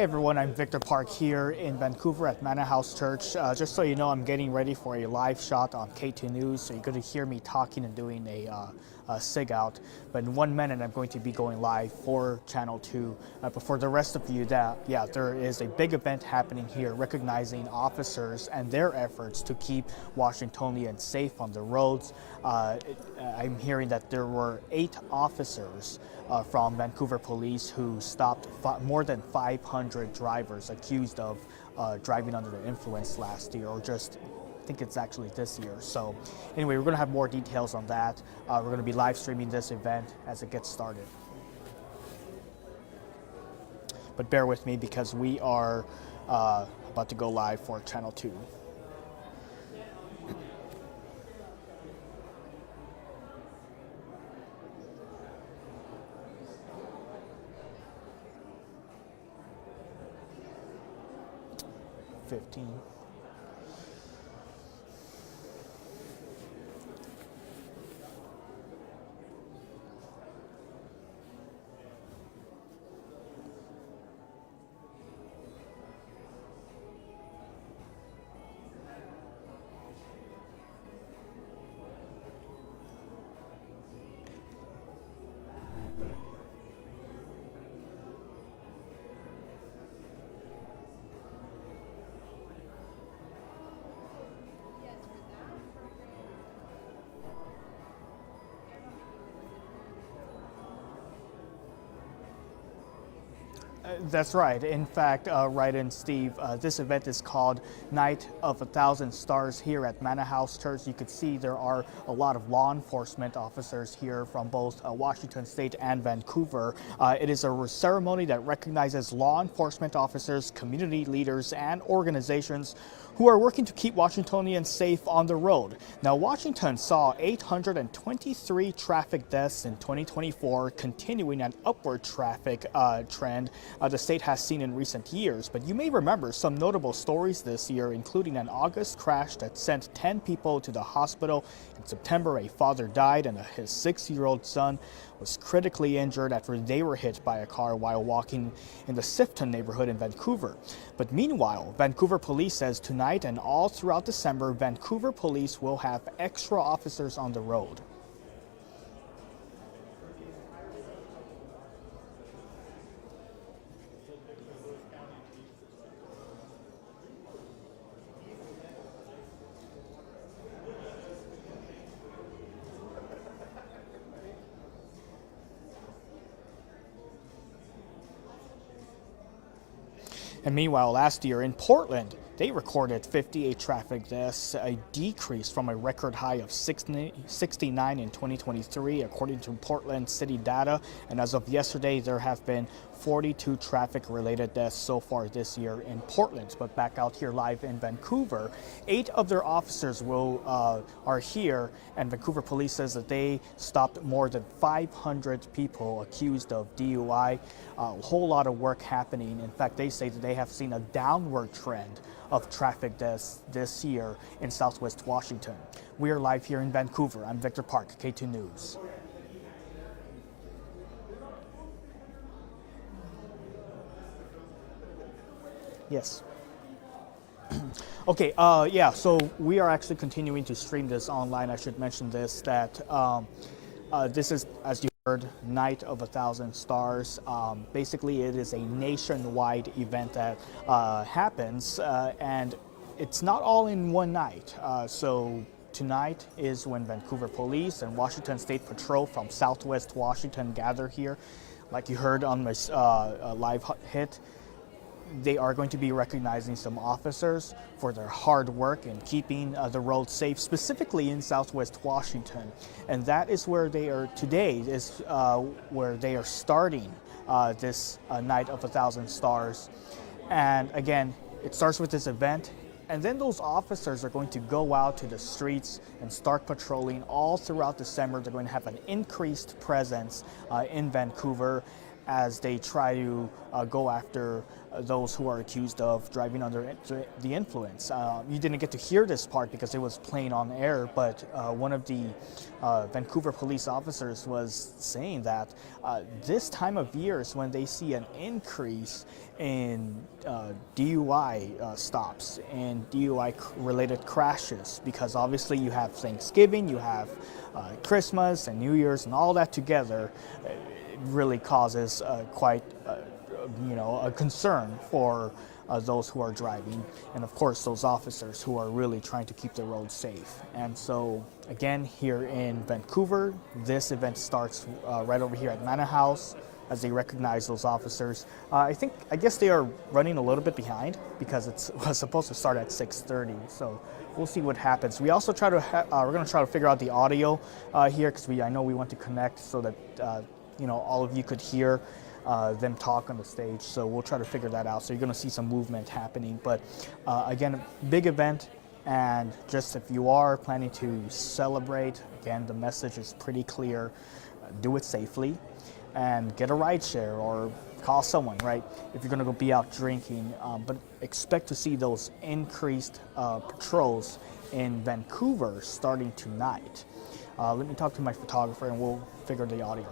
Hey everyone, I'm Victor Park here in Vancouver at Manor House Church. Just so you know, I'm getting ready for a live shot on K2 News, so you're going to hear me talking and doing a SIG out. But in 1 minute, I'm going to be going live for Channel 2. But for the rest of you, there is a big event happening here recognizing officers and their efforts to keep Washingtonians safe on the roads. I'm hearing that there were 8 officers from Vancouver Police who stopped more than 500 drivers accused of driving under the influence last year, or just I think it's actually this year. So anyway, we're going to have more details on that. We're going to be live streaming this event as it gets started. But bear with me because we are about to go live for Channel 2. That's right. In fact, right in Steve, this event is called Night of 1,000 Stars here at Manor House Church. You can see there are a lot of law enforcement officers here from both Washington State and Vancouver. It is a ceremony that recognizes law enforcement officers, community leaders, and organizations who are working to keep Washingtonians safe on the road. Now, Washington saw 823 traffic deaths in 2024, continuing an upward traffic trend the state has seen in recent years. But you may remember some notable stories this year, including an August crash that sent 10 people to the hospital. In September, a father died and his 6-year-old son was critically injured after they were hit by a car while walking in the Sifton neighborhood in Vancouver. But meanwhile, Vancouver Police says tonight and all throughout December, Vancouver Police will have extra officers on the road. And meanwhile, last year in Portland, they recorded 58 traffic deaths, a decrease from a record high of 69 in 2023, according to Portland City data. And as of yesterday, there have been 42 traffic-related deaths so far this year in Portland. But back out here live in Vancouver, 8 of their officers are here, and Vancouver Police says that they stopped more than 500 people accused of DUI. A whole lot of work happening. In fact, they say that they have seen a downward trend of traffic deaths this year in Southwest Washington. We are live here in Vancouver. I'm Victor Park, K2 News. Yes. Okay, yeah, so we are actually continuing to stream this online. I should mention this, that this is, as you heard, Night of 1,000 Stars. Basically, it is a nationwide event that happens, and it's not all in one night. So tonight is when Vancouver Police and Washington State Patrol from Southwest Washington gather here. Like you heard on my live hit, they are going to be recognizing some officers for their hard work in keeping the road safe, specifically in Southwest Washington. And that is where they are today, is where they are starting this Night of 1,000 Stars. And again, it starts with this event, and then those officers are going to go out to the streets and start patrolling all throughout December. They're going to have an increased presence in Vancouver. as they try to go after those who are accused of driving under the influence. You didn't get to hear this part because it was playing on air, but one of the Vancouver police officers was saying that this time of year is when they see an increase in DUI stops and DUI related crashes, because obviously you have Thanksgiving, you have Christmas and New Year's, and all that together really causes quite a concern for those who are driving, and of course those officers who are really trying to keep the roads safe. And so again, here in Vancouver, this event starts right over here at Manor House as they recognize those officers. I guess they are running a little bit behind because it was supposed to start at 6:30. So we'll see what happens. We also we're going to try to figure out the audio here, because I know we want to connect so that all of you could hear them talk on the stage. So we'll try to figure that out. So you're going to see some movement happening. But again, big event. And just if you are planning to celebrate, again, the message is pretty clear. Do it safely and get a ride share or call someone, right? If you're going to go be out drinking, but expect to see those increased patrols in Vancouver starting tonight. Let me talk to my photographer and we'll figure the audio.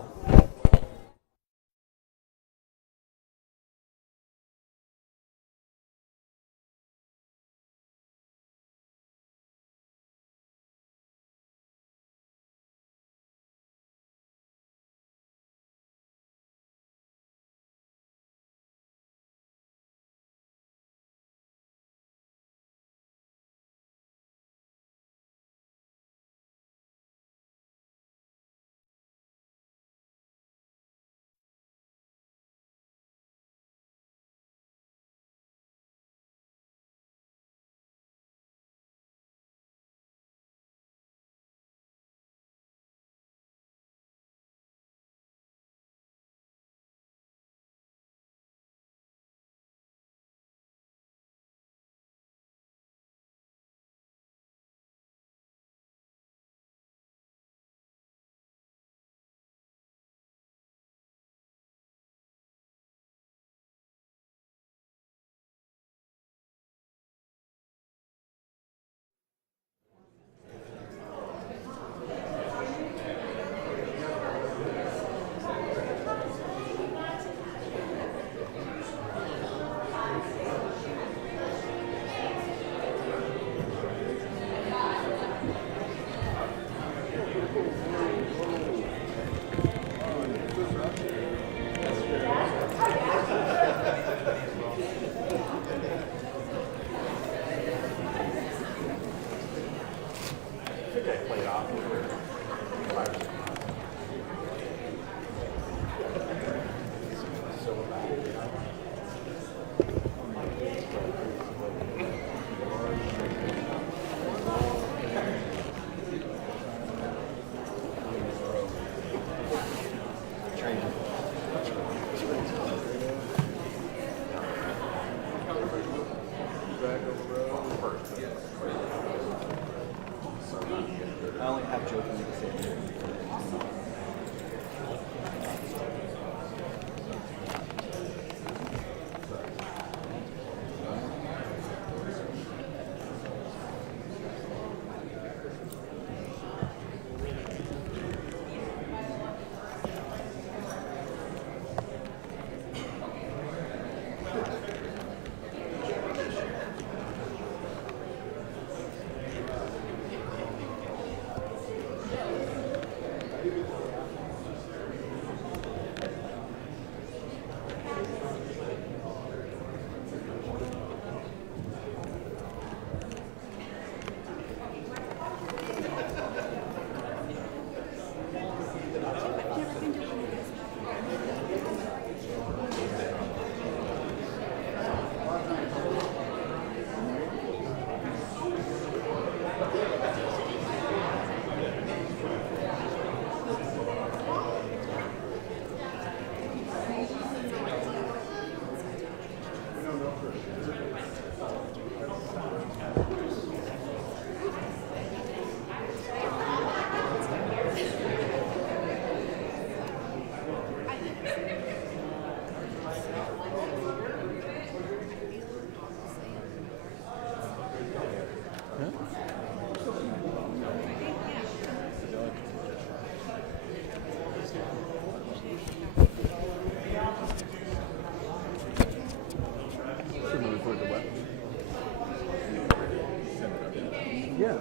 Yeah.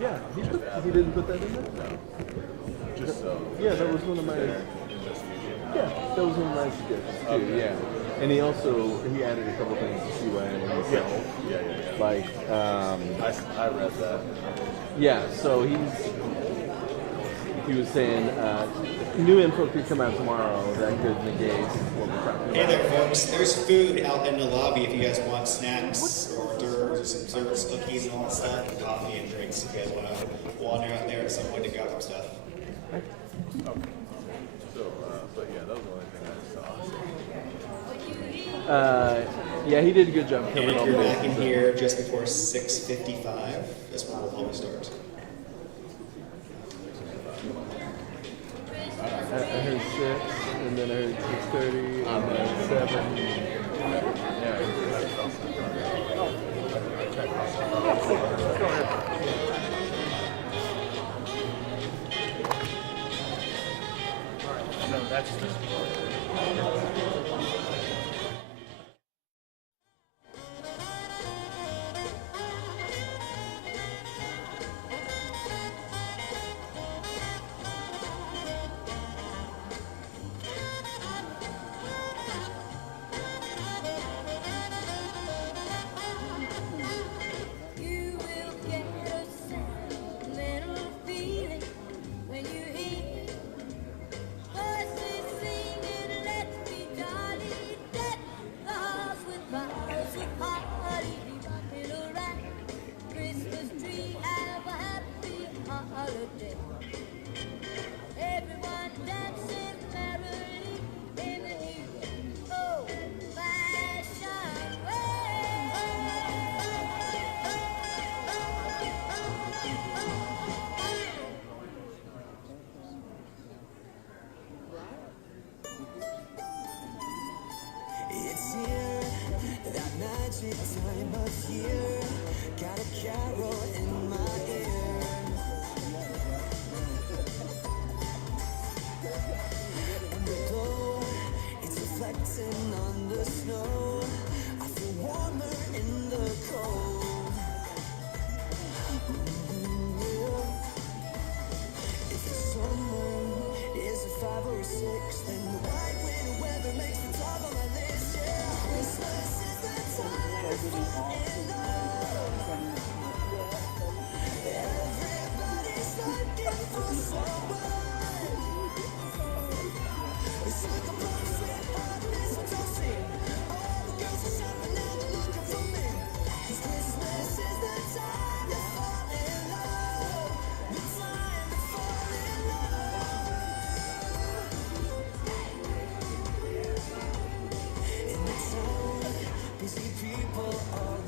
Yeah, he didn't put that in there? No. Just so. Yeah, that was one of my. Yeah, that was one of my suggestions too. Okay. Yeah, and he added a couple things to CYA himself. Yeah. Like, I read that. yeah. So he was saying new info could come out tomorrow that could negate what we're talking about. Hey there, folks. There's food out in the lobby if you guys want snacks or hors d'oeuvres, some desserts, cookies, and all that stuff, and coffee and drinks if you guys want to wander out there at some point to grab some stuff. Okay. So, but yeah, that was the only thing I saw. Yeah, he did a good job And covering if all you're the back in bases. here just before 6:55, that's when we'll probably start. I heard 6, and then I heard 6:30, and then 7. So that's just. You will get a sentimental feeling when you hear voices singing, "Let me jolly, deck the halls with boughs of holly, rocking around Christmas tree, have a happy holiday." Everyone dancing merrily in the new old-fashioned It's here, that magic time of year. Got a carol in my ear. And the glow, it's reflecting on the snow. I feel warmer in the cold. Yeah. If the summer is a 5 or a 6, then the white winter weather makes the top of my list. Yeah, Christmas is the time to fall in love. Everybody's looking for someone. It's like a blood, sweat, heart, mistletoe scene. All the girls are shopping now, they're looking for me. 'Cause Christmas is the time to fall in love. The time to fall in love. In the town, busy people all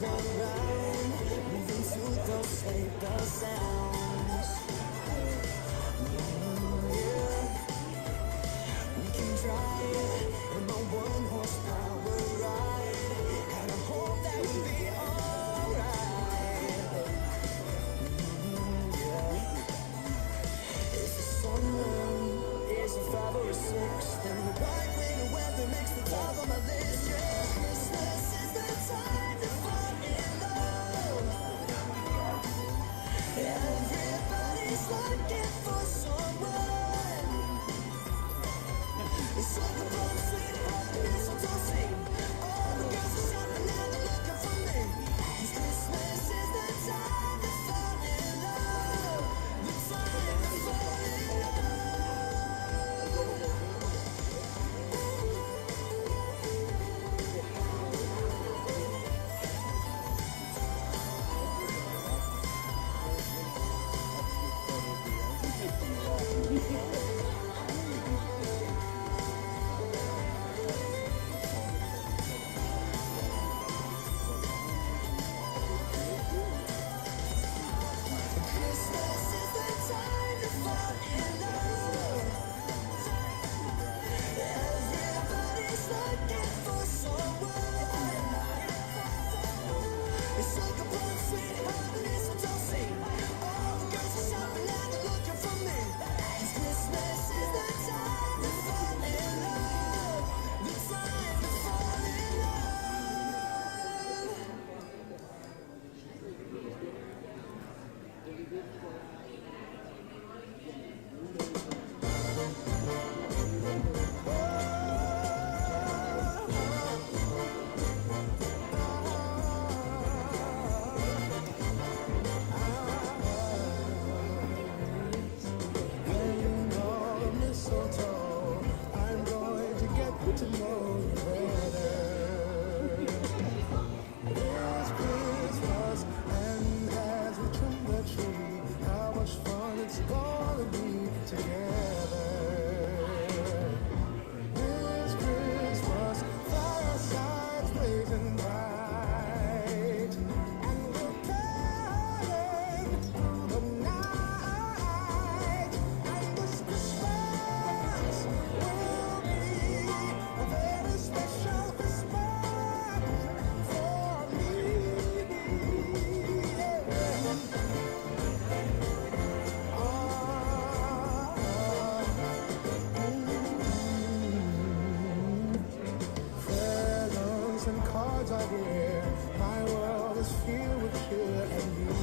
gifts and cards are here. My world is filled with cheer and you.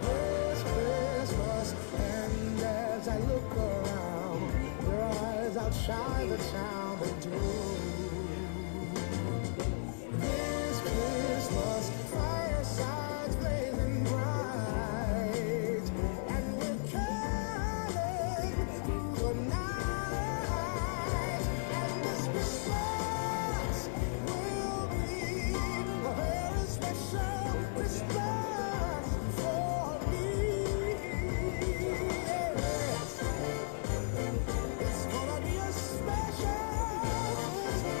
This Christmas, and as I look around, your eyes outshine the town they do. This Christmas, firesides blazing bright, and we're caroling through the night. And this Christmas will be a very special Christmas for me. It's gonna be a special Christmas.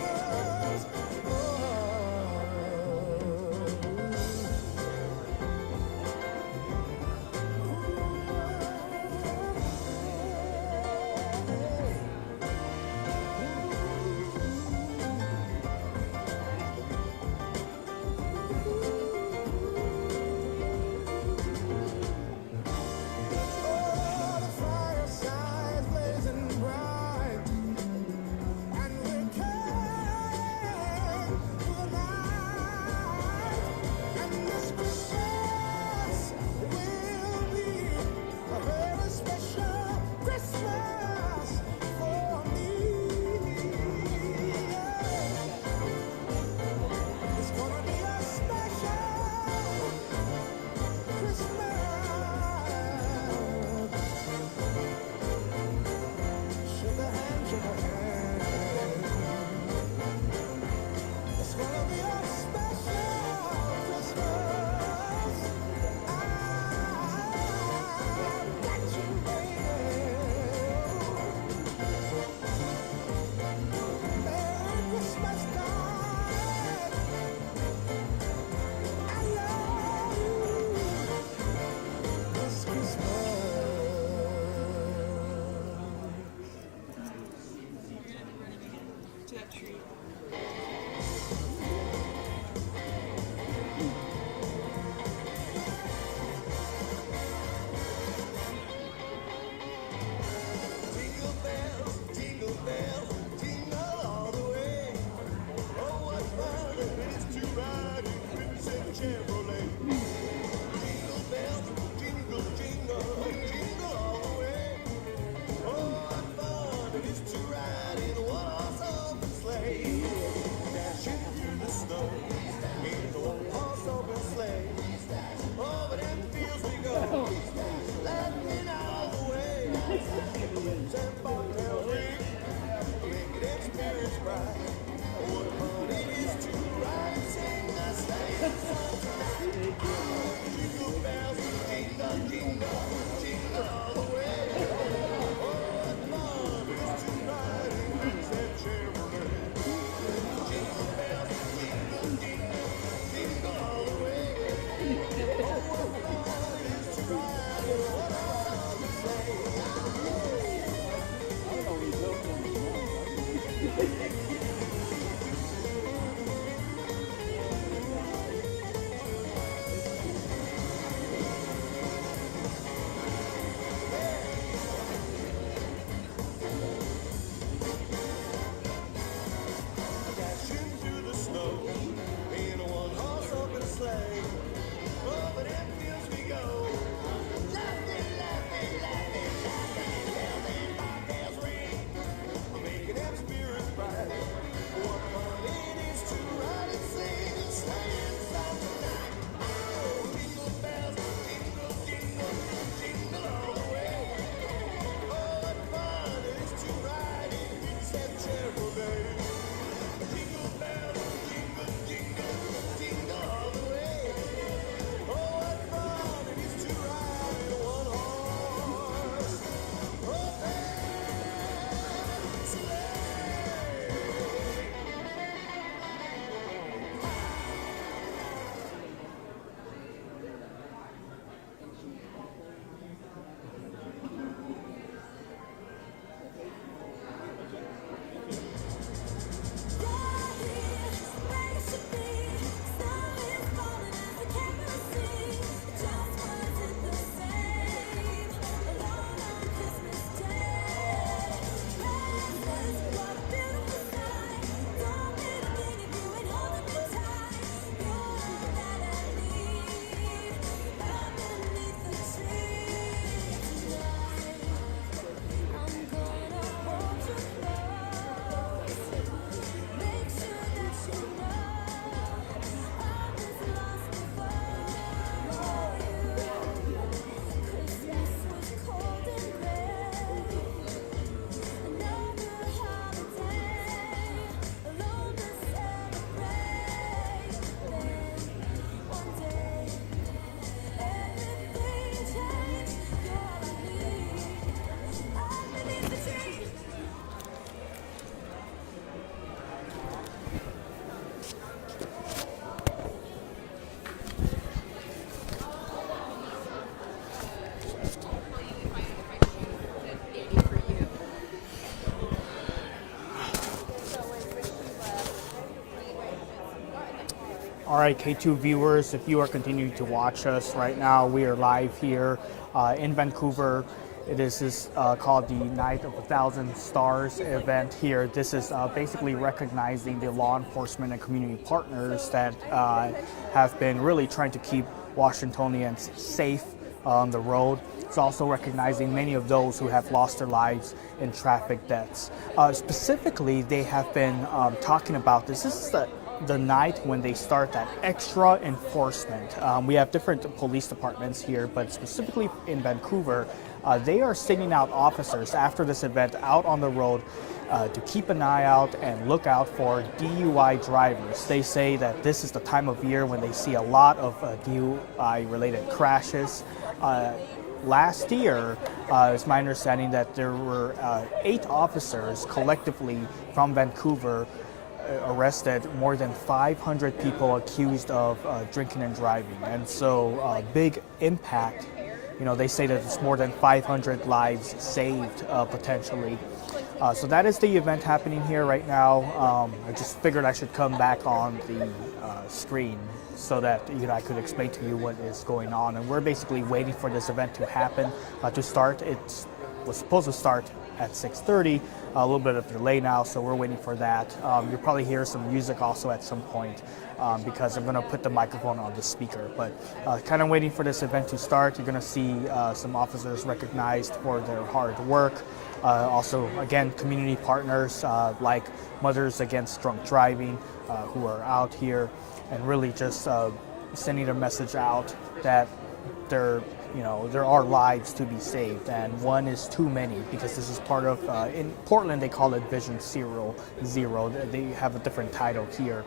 All right, K2 viewers, if you are continuing to watch us right now, we are live here in Vancouver. It is this called the Night of a Thousand Stars event here. This is basically recognizing the law enforcement and community partners that have been really trying to keep Washingtonians safe on the road. It's also recognizing many of those who have lost their lives in traffic deaths. Specifically, they have been talking about this. This is the night when they start that extra enforcement. We have different police departments here, but specifically in Vancouver, they are sending out officers after this event out on the road to keep an eye out and look out for DUI drivers. They say that this is the time of year when they see a lot of DUI-related crashes. Last year, it's my understanding that there were 8 officers collectively from Vancouver arrested, more than 500 people accused of drinking and driving. And so big impact. You know, they say that it's more than 500 lives saved potentially. So that is the event happening here right now. I just figured I should come back on the screen so that I could explain to you what is going on. And we're basically waiting for this event to happen, to start. It was supposed to start at 6:30, a little bit of delay now, so we're waiting for that. You'll probably hear some music also at some point because I'm going to put the microphone on the speaker. But kind of waiting for this event to start. You're going to see some officers recognized for their hard work. Also, again, community partners like Mothers Against Drunk Driving who are out here and really just sending a message out that there are lives to be saved, and one is too many, because this is part of, in Portland they call it Vision Zero. They have a different title here,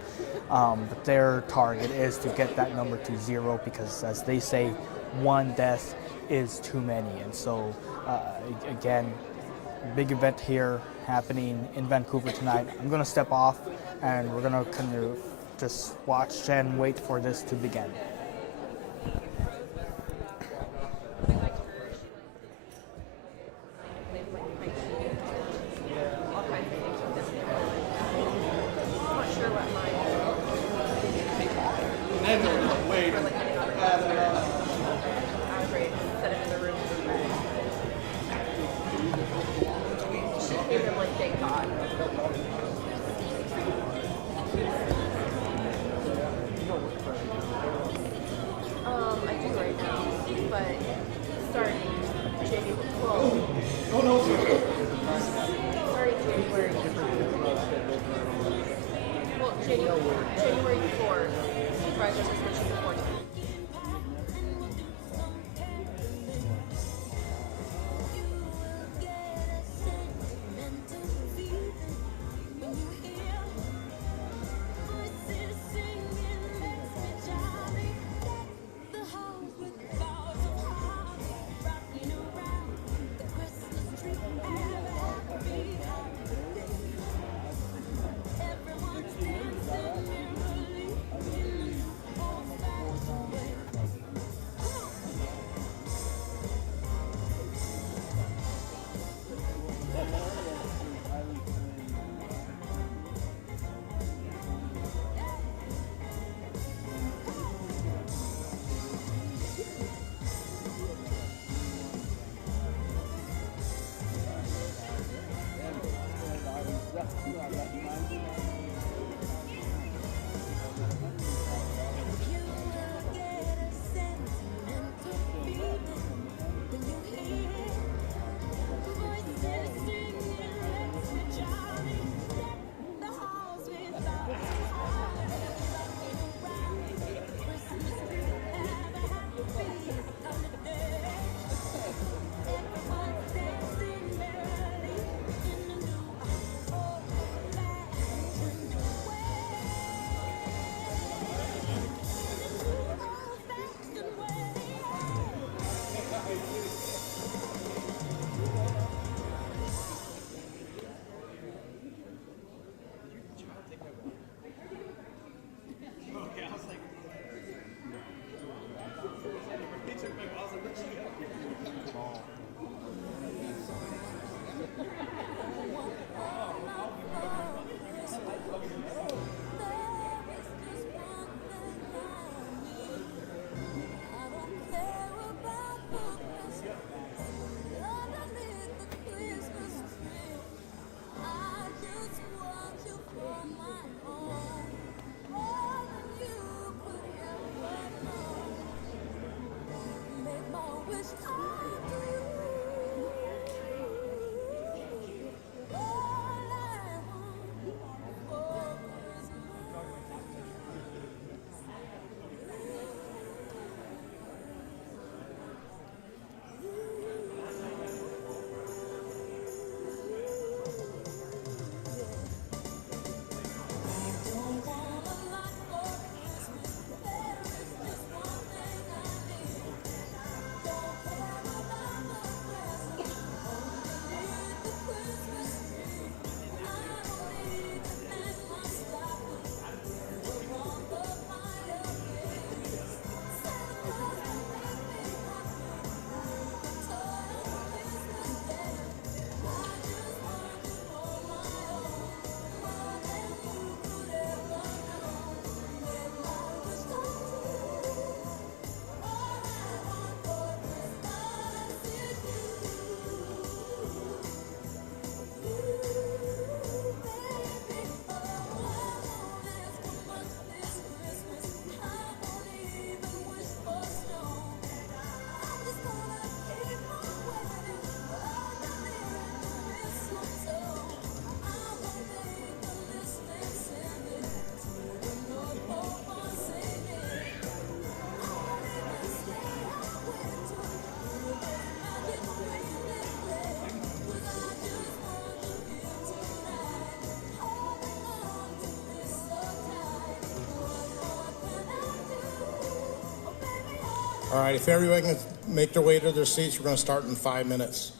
but their target is to get that number to 0, because as they say, one death is too many. And so again, big event here happening in Vancouver tonight. I'm going to step off and we're going to kind of just watch and wait for this to begin. I do right now, but starting January 12th. Starting January. Well, January 4th. Driver's suspension to 14. All right, if everyone can make their way to their seats, we're going to start in 5 minutes.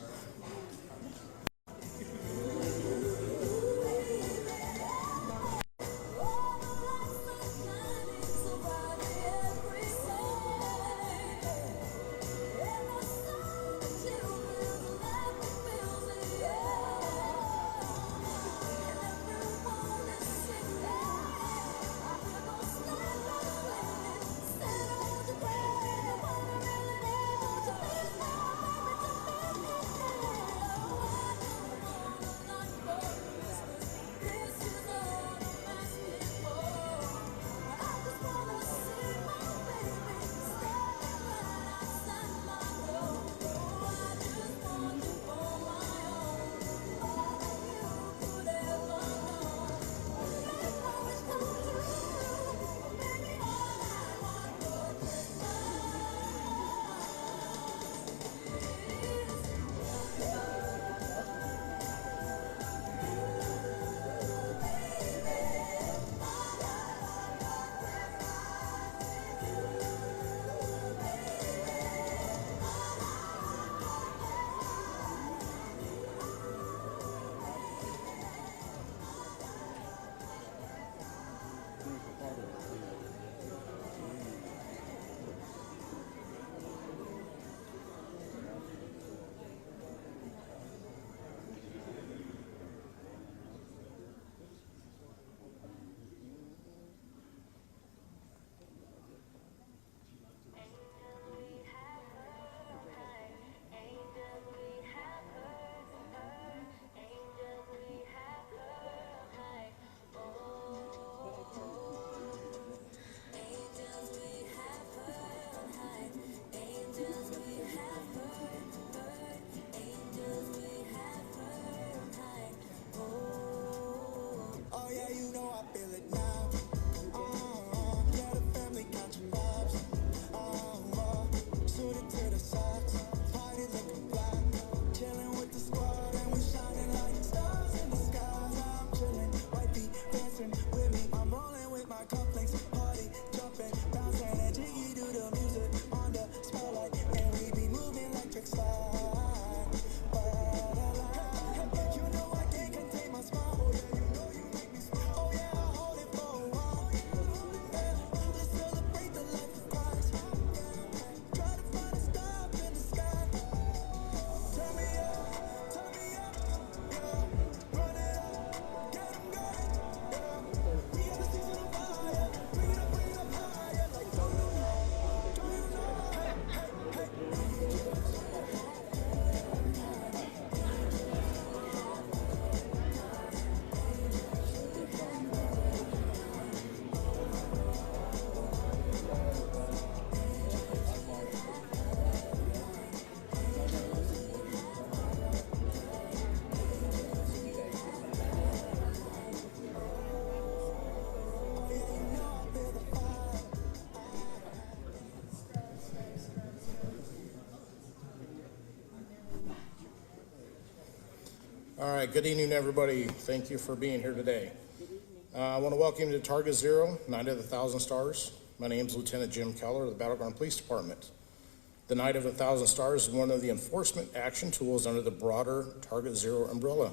All right, good evening, everybody. Thank you for being here today. I want to welcome you to Target Zero, Night of the Thousand Stars. My name is Lieutenant Jim Keller of the Battleground Police Department. The Night of a Thousand Stars is one of the enforcement action tools under the broader Target Zero umbrella.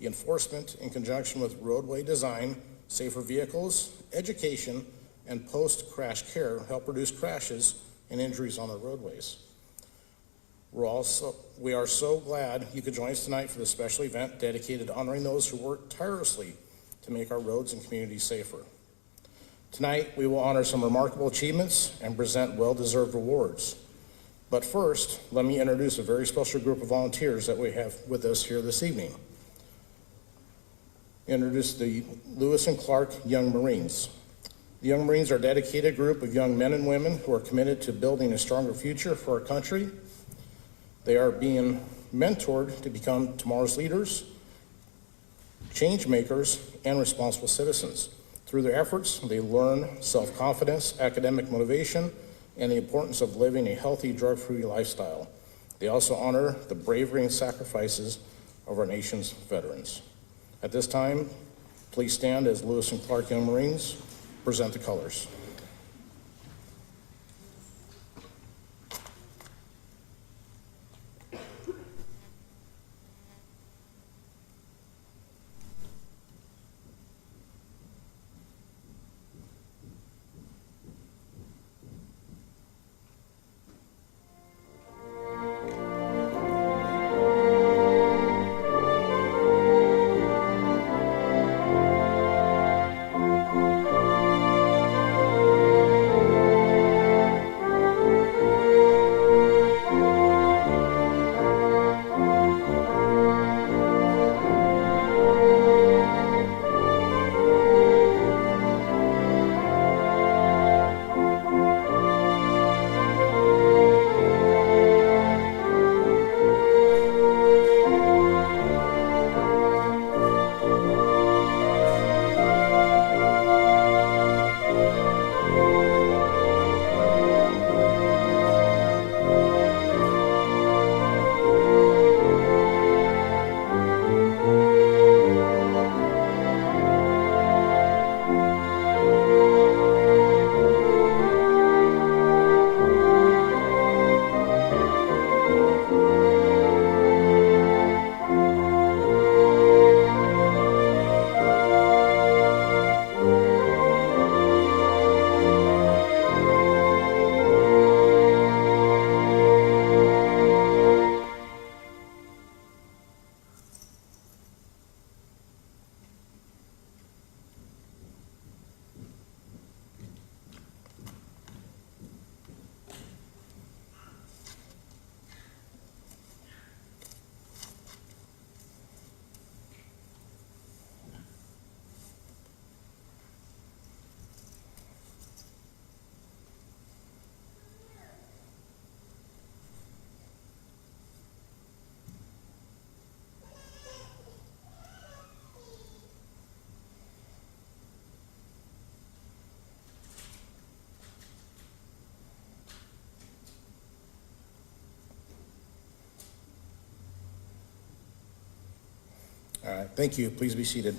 The enforcement, in conjunction with roadway design, safer vehicles, education, and post-crash care, help reduce crashes and injuries on our roadways. We are so glad you could join us tonight for this special event dedicated to honoring those who work tirelessly to make our roads and communities safer. Tonight, we will honor some remarkable achievements and present well-deserved awards. But first, let me introduce a very special group of volunteers that we have with us here this evening. Introduce the Lewis and Clark Young Marines. The Young Marines are a dedicated group of young men and women who are committed to building a stronger future for our country. They are being mentored to become tomorrow's leaders, change makers, and responsible citizens. Through their efforts, they learn self-confidence, academic motivation, and the importance of living a healthy, drug-free lifestyle. They also honor the bravery and sacrifices of our nation's veterans. At this time, please stand as Lewis and Clark Young Marines present the colors. Thank you. Please be seated.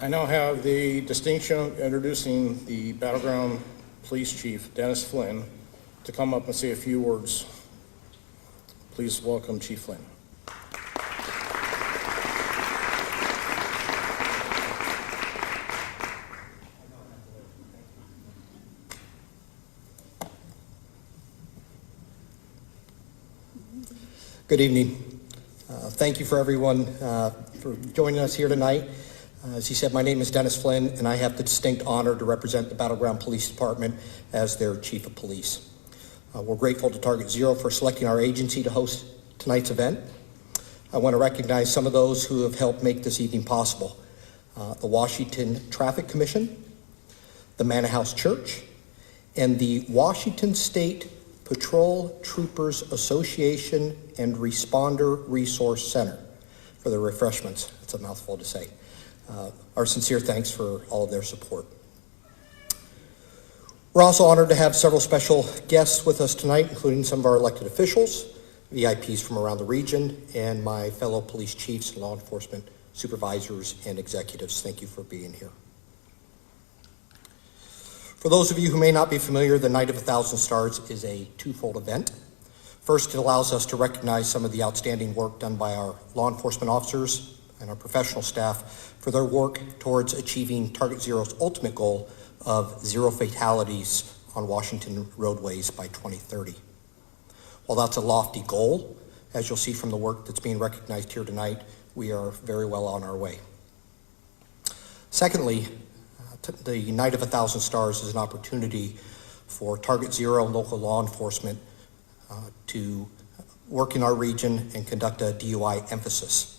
I now have the distinction of introducing the Battleground Police Chief, Dennis Flynn, to come up and say a few words. Please welcome Chief Flynn. Good evening. Thank you for everyone for joining us here tonight. As he said, my name is Dennis Flynn, and I have the distinct honor to represent the Battleground Police Department as their Chief of Police. We're grateful to Target Zero for selecting our agency to host tonight's event. I want to recognize some of those who have helped make this evening possible. The Washington Traffic Commission, the Manor House Church, and the Washington State Patrol Troopers Association and Responder Resource Center for the refreshments. It's a mouthful to say. Our sincere thanks for all of their support. We're also honored to have several special guests with us tonight, including some of our elected officials, VIPs from around the region, and my fellow police chiefs, law enforcement supervisors, and executives. Thank you for being here. For those of you who may not be familiar, the Night of 1,000 Stars is a twofold event. First, it allows us to recognize some of the outstanding work done by our law enforcement officers and our professional staff for their work towards achieving Target Zero's ultimate goal of 0 fatalities on Washington roadways by 2030. While that's a lofty goal, as you'll see from the work that's being recognized here tonight, we are very well on our way. Secondly, the Night of 1,000 Stars is an opportunity for Target Zero and local law enforcement to work in our region and conduct a DUI emphasis.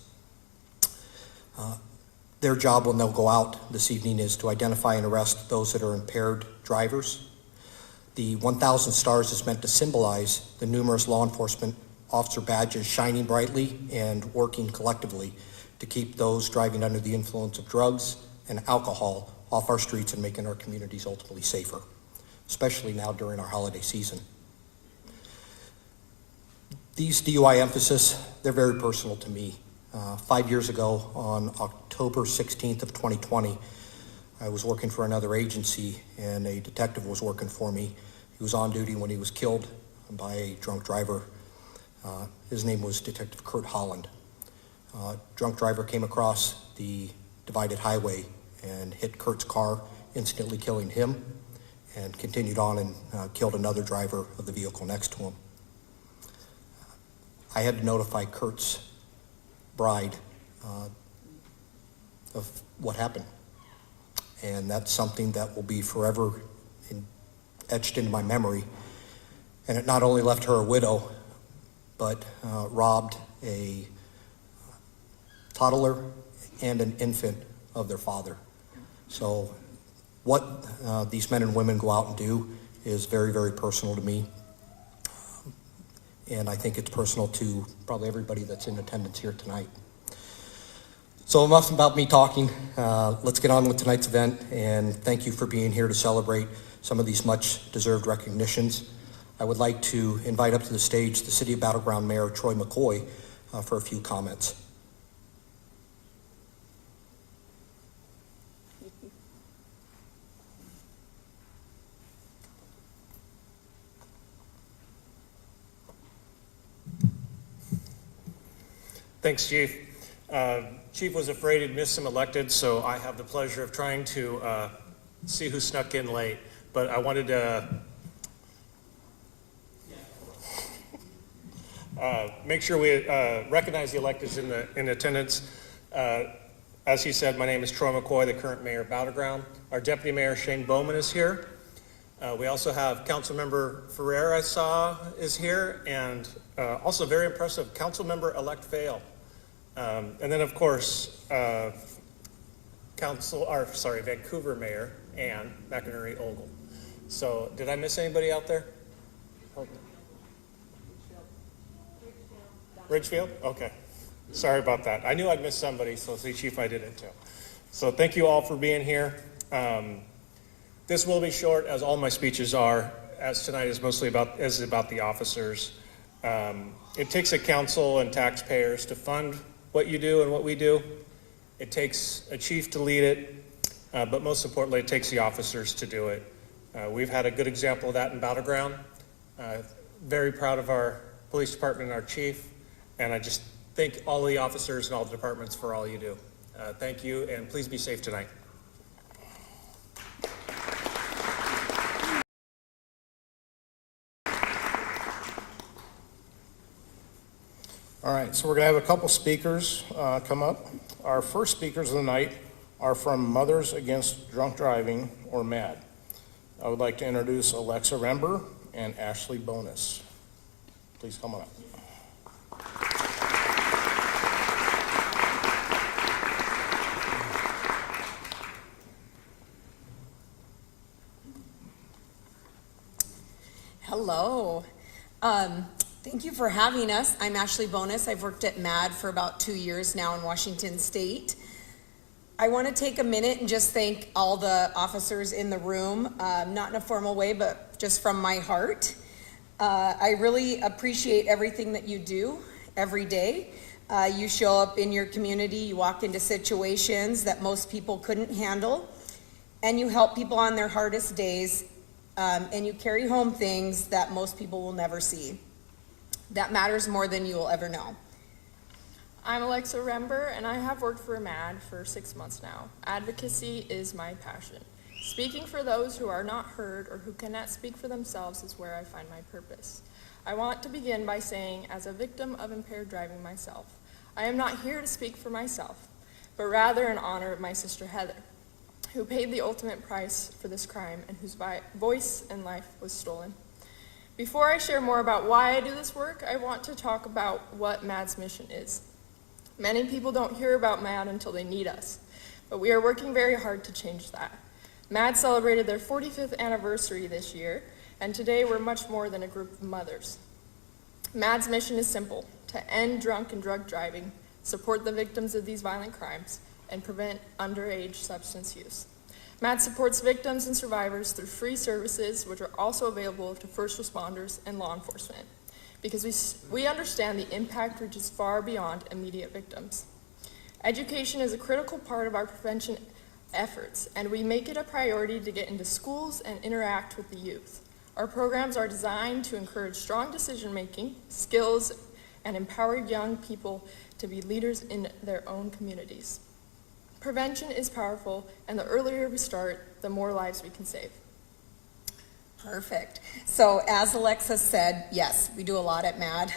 Their job when they'll go out this evening is to identify and arrest those that are impaired drivers. The 1,000 stars is meant to symbolize the numerous law enforcement officer badges shining brightly and working collectively to keep those driving under the influence of drugs and alcohol off our streets and making our communities ultimately safer, especially now during our holiday season. These DUI emphasis, they're very personal to me. 5 years ago, on October 16th of 2020, I was working for another agency and a detective was working for me. He was on duty when he was killed by a drunk driver. His name was Detective Kurt Holland. Drunk driver came across the divided highway and hit Kurt's car, instantly killing him, and continued on and killed another driver of the vehicle next to him. I had to notify Kurt's bride of what happened. And that's something that will be forever etched into my memory. And it not only left her a widow, but robbed a toddler and an infant of their father. So what these men and women go out and do is very, very personal to me. And I think it's personal to probably everybody that's in attendance here tonight. So enough about me talking. Let's get on with tonight's event, and thank you for being here to celebrate some of these much-deserved recognitions. I would like to invite up to the stage the City of Battleground Mayor Troy McCoy for a few comments. Thanks, Chief. Chief was afraid he'd miss some elected, so I have the pleasure of trying to see who snuck in late. But I wanted to make sure we recognize the electeds in attendance. As he said, my name is Troy McCoy, the current mayor of Battleground. Our deputy mayor, Shane Bowman, is here. We also have Councilmember Ferrer, I saw, is here, and also very impressive, Councilmember-elect Vail. And then, of course, Vancouver Mayor Ann McInerney-Ogle. So, did I miss anybody out there? Ridgefield? Okay. Sorry about that. I knew I'd missed somebody, so see, Chief, I did it too. So, thank you all for being here. This will be short, as all my speeches are, as tonight is mostly about the officers. It takes a council and taxpayers to fund what you do and what we do. It takes a chief to lead it, but most importantly, it takes the officers to do it. We've had a good example of that in Battleground. Very proud of our police department and our chief, and I just thank all the officers and all the departments for all you do. Thank you, and please be safe tonight. All right, so we're going to have a couple speakers come up. Our first speakers of the night are from Mothers Against Drunk Driving, or MAD. I would like to introduce Alexa Rember and Ashley Bonus. Please come on up. Hello. Thank you for having us. I'm Ashley Bonus. I've worked at MAD for about 2 years now in Washington State. I want to take a minute and just thank all the officers in the room, not in a formal way, but just from my heart. I really appreciate everything that you do every day. You show up in your community, you walk into situations that most people couldn't handle, and you help people on their hardest days, and you carry home things that most people will never see. That matters more than you will ever know. I'm Alexa Rember, and I have worked for MAD for 6 months now. Advocacy is my passion. Speaking for those who are not heard or who cannot speak for themselves is where I find my purpose. I want to begin by saying, as a victim of impaired driving myself, I am not here to speak for myself, but rather in honor of my sister Heather, who paid the ultimate price for this crime and whose voice and life was stolen. Before I share more about why I do this work, I want to talk about what MAD's mission is. Many people don't hear about MAD until they need us, but we are working very hard to change that. MAD celebrated their 45th anniversary this year, and today we're much more than a group of mothers. MAD's mission is simple: to end drunk and drug driving, support the victims of these violent crimes, and prevent underage substance use. MAD supports victims and survivors through free services, which are also available to first responders and law enforcement, because we understand the impact reaches far beyond immediate victims. Education is a critical part of our prevention efforts, and we make it a priority to get into schools and interact with the youth. Our programs are designed to encourage strong decision-making, skills, and empower young people to be leaders in their own communities. Prevention is powerful, and the earlier we start, the more lives we can save. Perfect. So as Alexa said, yes, we do a lot at MAD.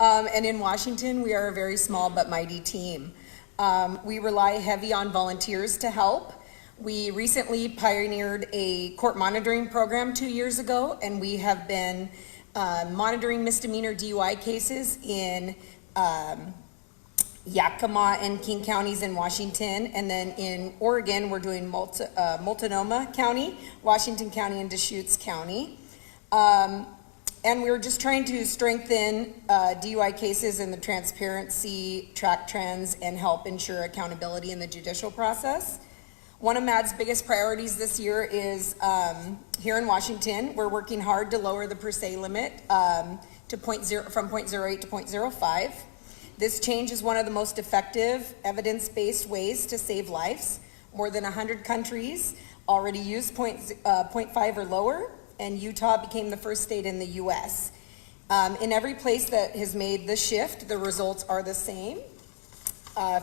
And in Washington, we are a very small but mighty team. We rely heavy on volunteers to help. We recently pioneered a court monitoring program 2 years ago, and we have been monitoring misdemeanor DUI cases in Yakima and King counties in Washington, and then in Oregon, we're doing Multnomah County, Washington County, and Deschutes County. And we're just trying to strengthen DUI cases and the transparency, track trends, and help ensure accountability in the judicial process. One of MAD's biggest priorities this year is here in Washington, we're working hard to lower the per se limit from 0.08 to 0.05. This change is one of the most effective evidence-based ways to save lives. More than 100 countries already use 0.5 or lower, and Utah became the first state in the US. In every place that has made the shift, the results are the same.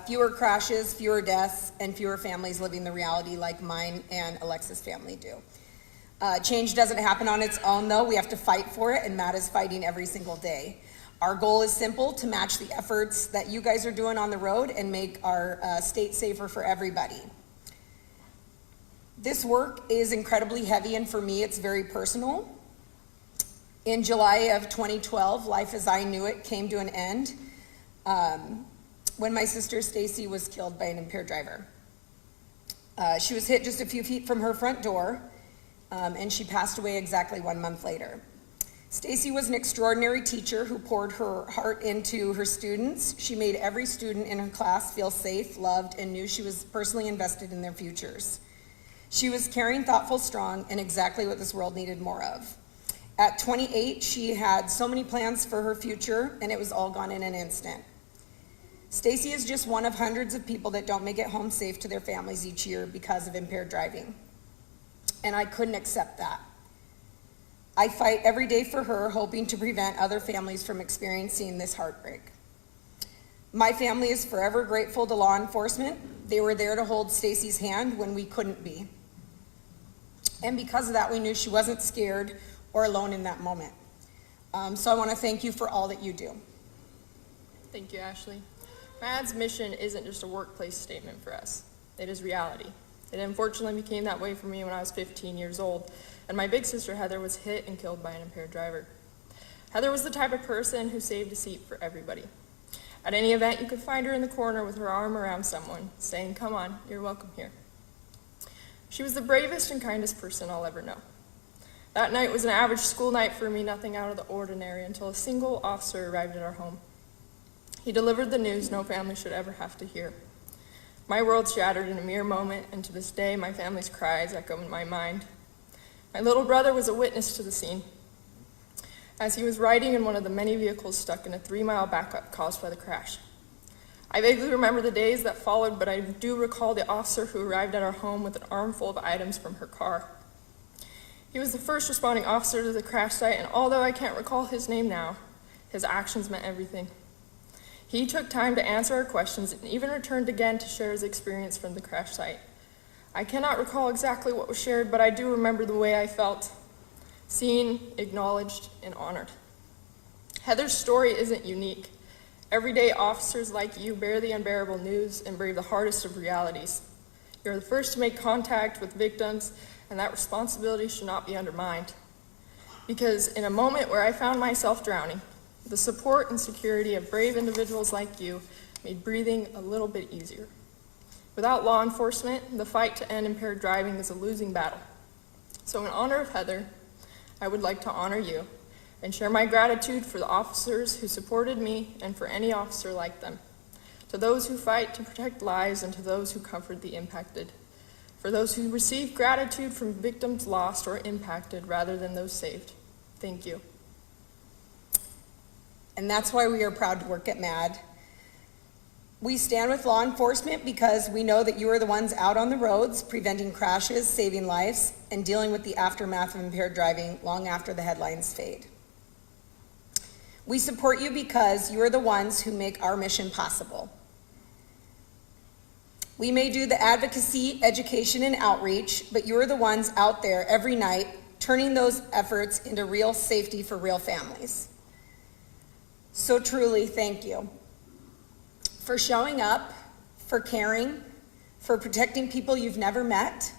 Fewer crashes, fewer deaths, and fewer families living the reality like mine and Alexa's family do. Change doesn't happen on its own, though. We have to fight for it, and MAD is fighting every single day. Our goal is simple: to match the efforts that you guys are doing on the road and make our state safer for everybody. This work is incredibly heavy, and for me, it's very personal. In July of 2012, life as I knew it came to an end when my sister Stacy was killed by an impaired driver. She was hit just a few feet from her front door, and she passed away exactly 1 month later. Stacy was an extraordinary teacher who poured her heart into her students. She made every student in her class feel safe, loved, and knew she was personally invested in their futures. She was caring, thoughtful, strong, and exactly what this world needed more of. At 28, she had so many plans for her future, and it was all gone in an instant. Stacy is just one of hundreds of people that don't make it home safe to their families each year because of impaired driving. And I couldn't accept that. I fight every day for her, hoping to prevent other families from experiencing this heartbreak. My family is forever grateful to law enforcement. They were there to hold Stacy's hand when we couldn't be. And because of that, we knew she wasn't scared or alone in that moment. So I want to thank you for all that you do. Thank you, Ashley. MAD's mission isn't just a workplace statement for us. It is reality. It unfortunately became that way for me when I was 15 years old, and my big sister Heather was hit and killed by an impaired driver. Heather was the type of person who saved a seat for everybody. At any event, you could find her in the corner with her arm around someone, saying, "Come on, you're welcome here." She was the bravest and kindest person I'll ever know. That night was an average school night for me, nothing out of the ordinary, until a single officer arrived at our home. He delivered the news no family should ever have to hear. My world shattered in a mere moment, and to this day, my family's cries echo in my mind. My little brother was a witness to the scene, as he was riding in one of the many vehicles stuck in a 3-mile backup caused by the crash. I vaguely remember the days that followed, but I do recall the officer who arrived at our home with an armful of items from her car. He was the first responding officer to the crash site, and although I can't recall his name now, his actions meant everything. He took time to answer our questions and even returned again to share his experience from the crash site. I cannot recall exactly what was shared, but I do remember the way I felt, seen, acknowledged, and honored. Heather's story isn't unique. Everyday officers like you bear the unbearable news and brave the hardest of realities. You're the first to make contact with victims, and that responsibility should not be undermined. Because in a moment where I found myself drowning, the support and security of brave individuals like you made breathing a little bit easier. Without law enforcement, the fight to end impaired driving is a losing battle. So in honor of Heather, I would like to honor you and share my gratitude for the officers who supported me and for any officer like them, to those who fight to protect lives and to those who comfort the impacted, for those who receive gratitude from victims lost or impacted rather than those saved. Thank you. And that's why we are proud to work at MAD. We stand with law enforcement because we know that you are the ones out on the roads, preventing crashes, saving lives, and dealing with the aftermath of impaired driving long after the headlines fade. We support you because you are the ones who make our mission possible. We may do the advocacy, education, and outreach, but you are the ones out there every night turning those efforts into real safety for real families. So truly, thank you for showing up, for caring, for protecting people you've never met,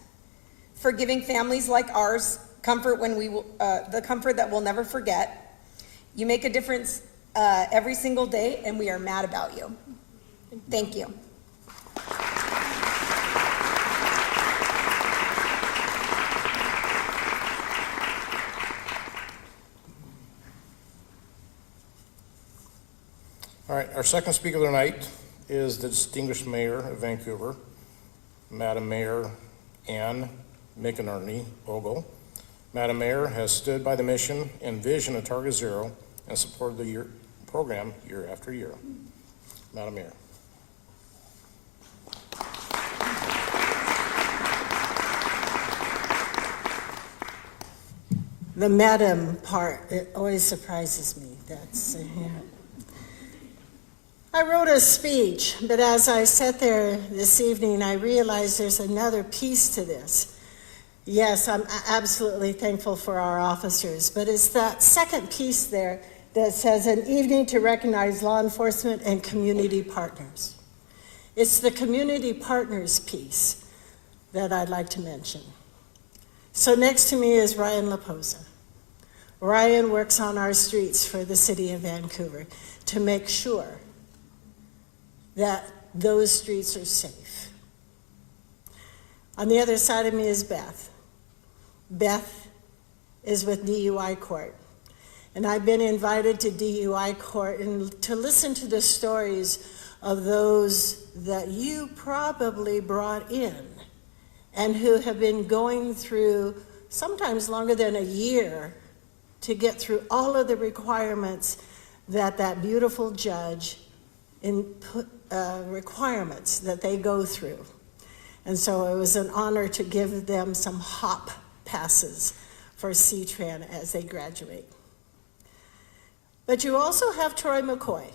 for giving families like ours comfort when the comfort that we'll never forget. You make a difference every single day, and we are mad about you. Thank you. All right, our second speaker of the night is the distinguished mayor of Vancouver, Madam Mayor Ann McInerney Ogle. Madam Mayor has stood by the mission and vision of Target Zero and supported the program year after year. Madam Mayor. The madam part, it always surprises me. Yeah. I wrote a speech, but as I sat there this evening, I realized there's another piece to this. Yes, I'm absolutely thankful for our officers, but it's that second piece there that says an evening to recognize law enforcement and community partners. It's the community partners piece that I'd like to mention. So next to me is Ryan Laposa. Ryan works on our streets for the city of Vancouver to make sure that those streets are safe. On the other side of me is Beth. Beth is with DUI court. And I've been invited to DUI court and to listen to the stories of those that you probably brought in and who have been going through sometimes longer than a year to get through all of the requirements that beautiful judge requirements that they go through. And so it was an honor to give them some hop passes for C-Tran as they graduate. But you also have Troy McCoy.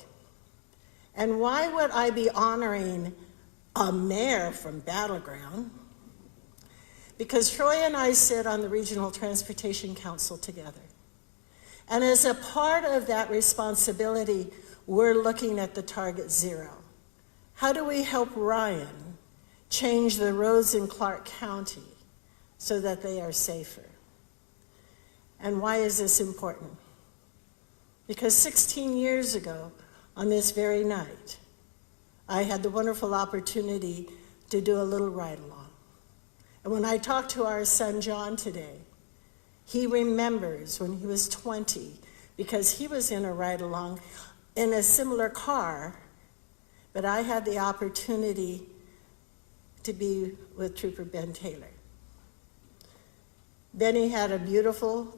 And why would I be honoring a mayor from Battleground? Because Troy and I sit on the Regional Transportation Council together. And as a part of that responsibility, we're looking at the Target Zero. How do we help Ryan change the roads in Clark County so that they are safer? And why is this important? Because 16 years ago, on this very night, I had the wonderful opportunity to do a little ride-along. And when I talked to our son John today, he remembers when he was 20, because he was in a ride-along in a similar car, but I had the opportunity to be with Trooper Ben Taylor. Benny had a beautiful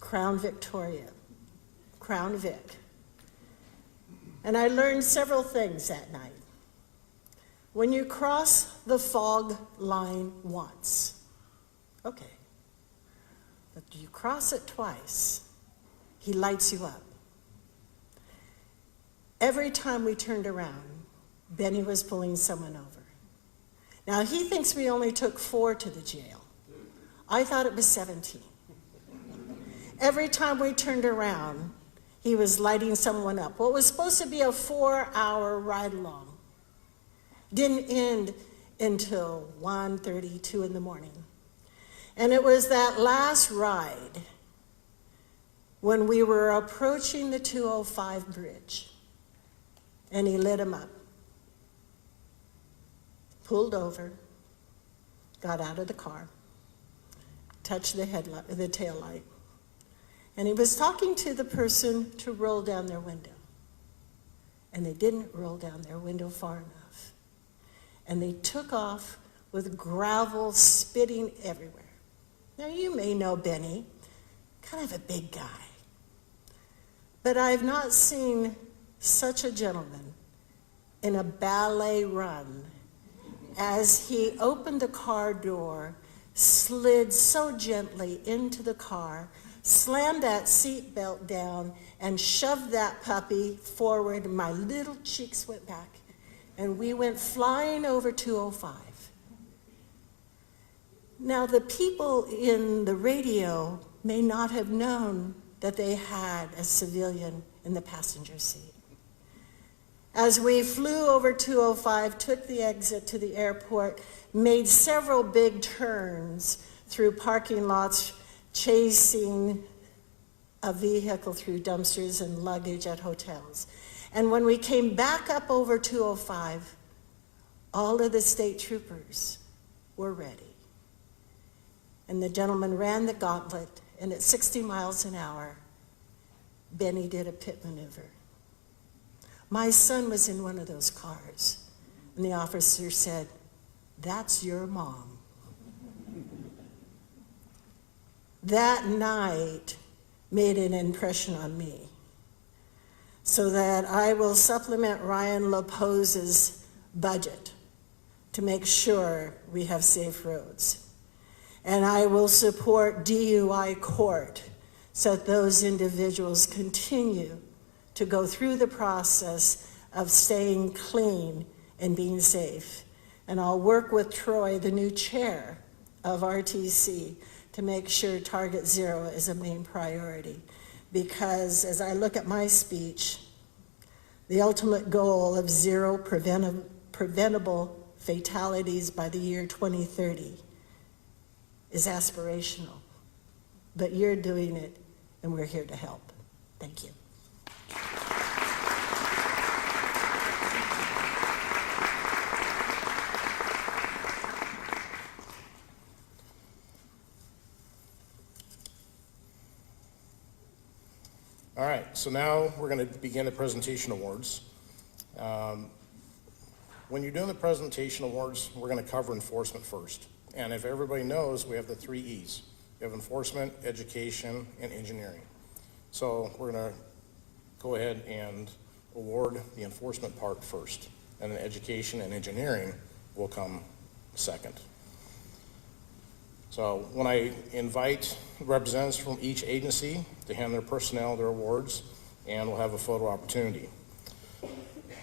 Crown Victoria, Crown Vic. And I learned several things that night. When you cross the fog line once, okay, but you cross it twice, he lights you up. Every time we turned around, Benny was pulling someone over. Now, he thinks we only took 4 to the jail. I thought it was 17. Every time we turned around, he was lighting someone up. What was supposed to be a 4-hour ride-along didn't end until 1:30, 2 in the morning. And it was that last ride when we were approaching the 205 bridge, and he lit him up. Pulled over, got out of the car, touched the tail light, and he was talking to the person to roll down their window. And they didn't roll down their window far enough. And they took off with gravel spitting everywhere. Now, you may know Benny, kind of a big guy. But I've not seen such a gentleman in a ballet run as he opened the car door, slid so gently into the car, slammed that seat belt down, and shoved that puppy forward, and my little cheeks went back, and we went flying over 205. Now, the people in the radio may not have known that they had a civilian in the passenger seat. As we flew over 205, took the exit to the airport, made several big turns through parking lots, chasing a vehicle through dumpsters and luggage at hotels. And when we came back up over 205, all of the state troopers were ready. And the gentleman ran the gauntlet, and at 60 miles an hour, Benny did a pit maneuver. My son was in one of those cars, and the officer said, "That's your mom." That night made an impression on me, so that I will supplement Ryan LaPose's budget to make sure we have safe roads. And I will support DUI court so that those individuals continue to go through the process of staying clean and being safe. And I'll work with Troy, the new chair of RTC, to make sure Target Zero is a main priority. Because as I look at my speech, the ultimate goal of zero preventable fatalities by the year 2030 is aspirational. But you're doing it, and we're here to help. Thank you. All right, so now we're going to begin the presentation awards. When you're doing the presentation awards, we're going to cover enforcement first. And if everybody knows, we have the 3 E's. We have enforcement, education, and engineering. So we're going to go ahead and award the enforcement part first, and then education and engineering will come second. So when I invite representatives from each agency to hand their personnel their awards, and we'll have a photo opportunity.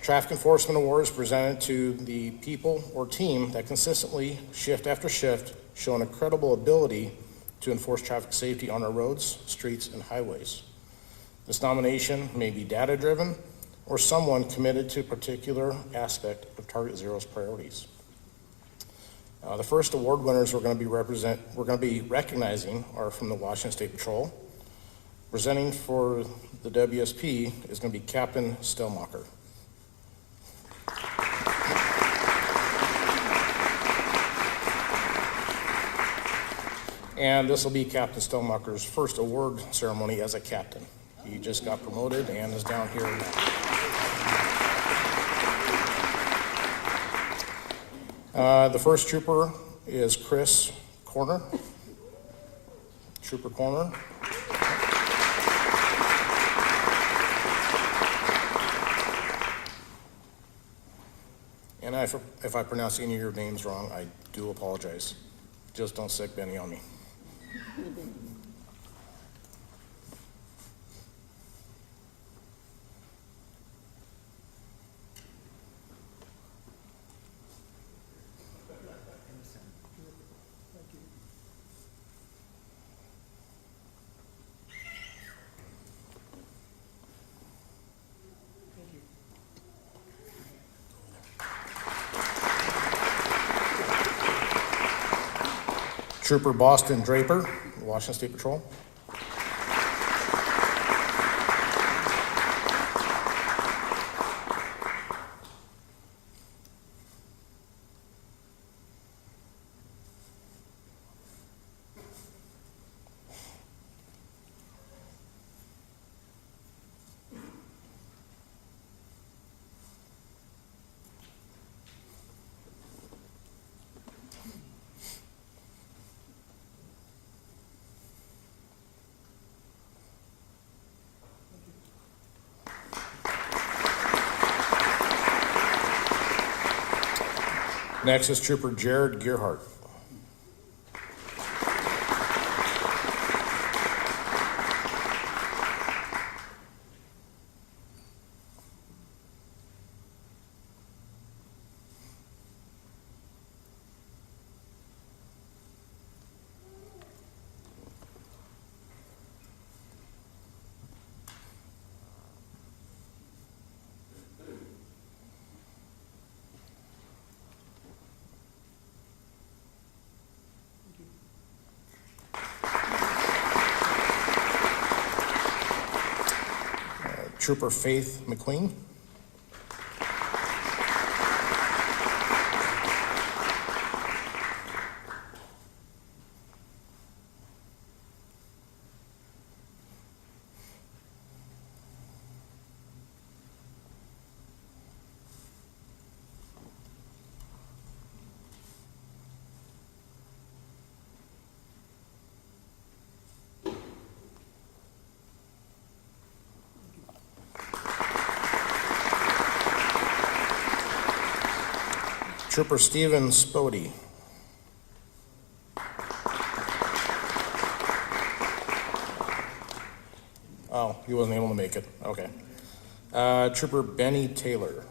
Traffic enforcement awards presented to the people or team that consistently, shift after shift, show an incredible ability to enforce traffic safety on our roads, streets, and highways. This nomination may be data-driven or someone committed to a particular aspect of Target Zero's priorities. The first award winners we're going to be recognizing are from the Washington State Patrol. Presenting for the WSP is going to be Captain Stellmacher. And this will be Captain Stellmacher's first award ceremony as a captain. He just got promoted and is down here now. The first trooper is Chris Corner. Trooper Corner. And if I pronounce any of your names wrong, I do apologize. Just don't sick Benny on me. Trooper Boston Draper, Washington State Patrol. Next is Trooper Jared Gearhart. Trooper Faith McQueen. Trooper Stephen Spody. Oh, he wasn't able to make it. Okay. Trooper Benny Taylor.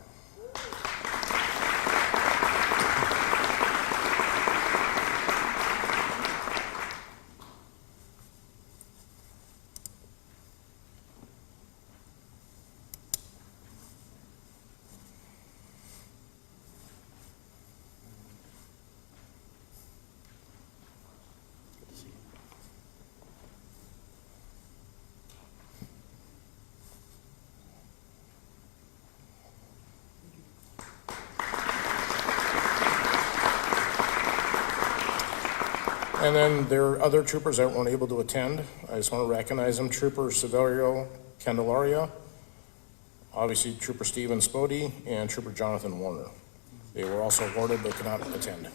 And then there are other troopers that weren't able to attend. I just want to recognize them. Trooper Severio Candelaria, obviously Trooper Stephen Spody, and Trooper Jonathan Warner. They were also awarded but could not attend.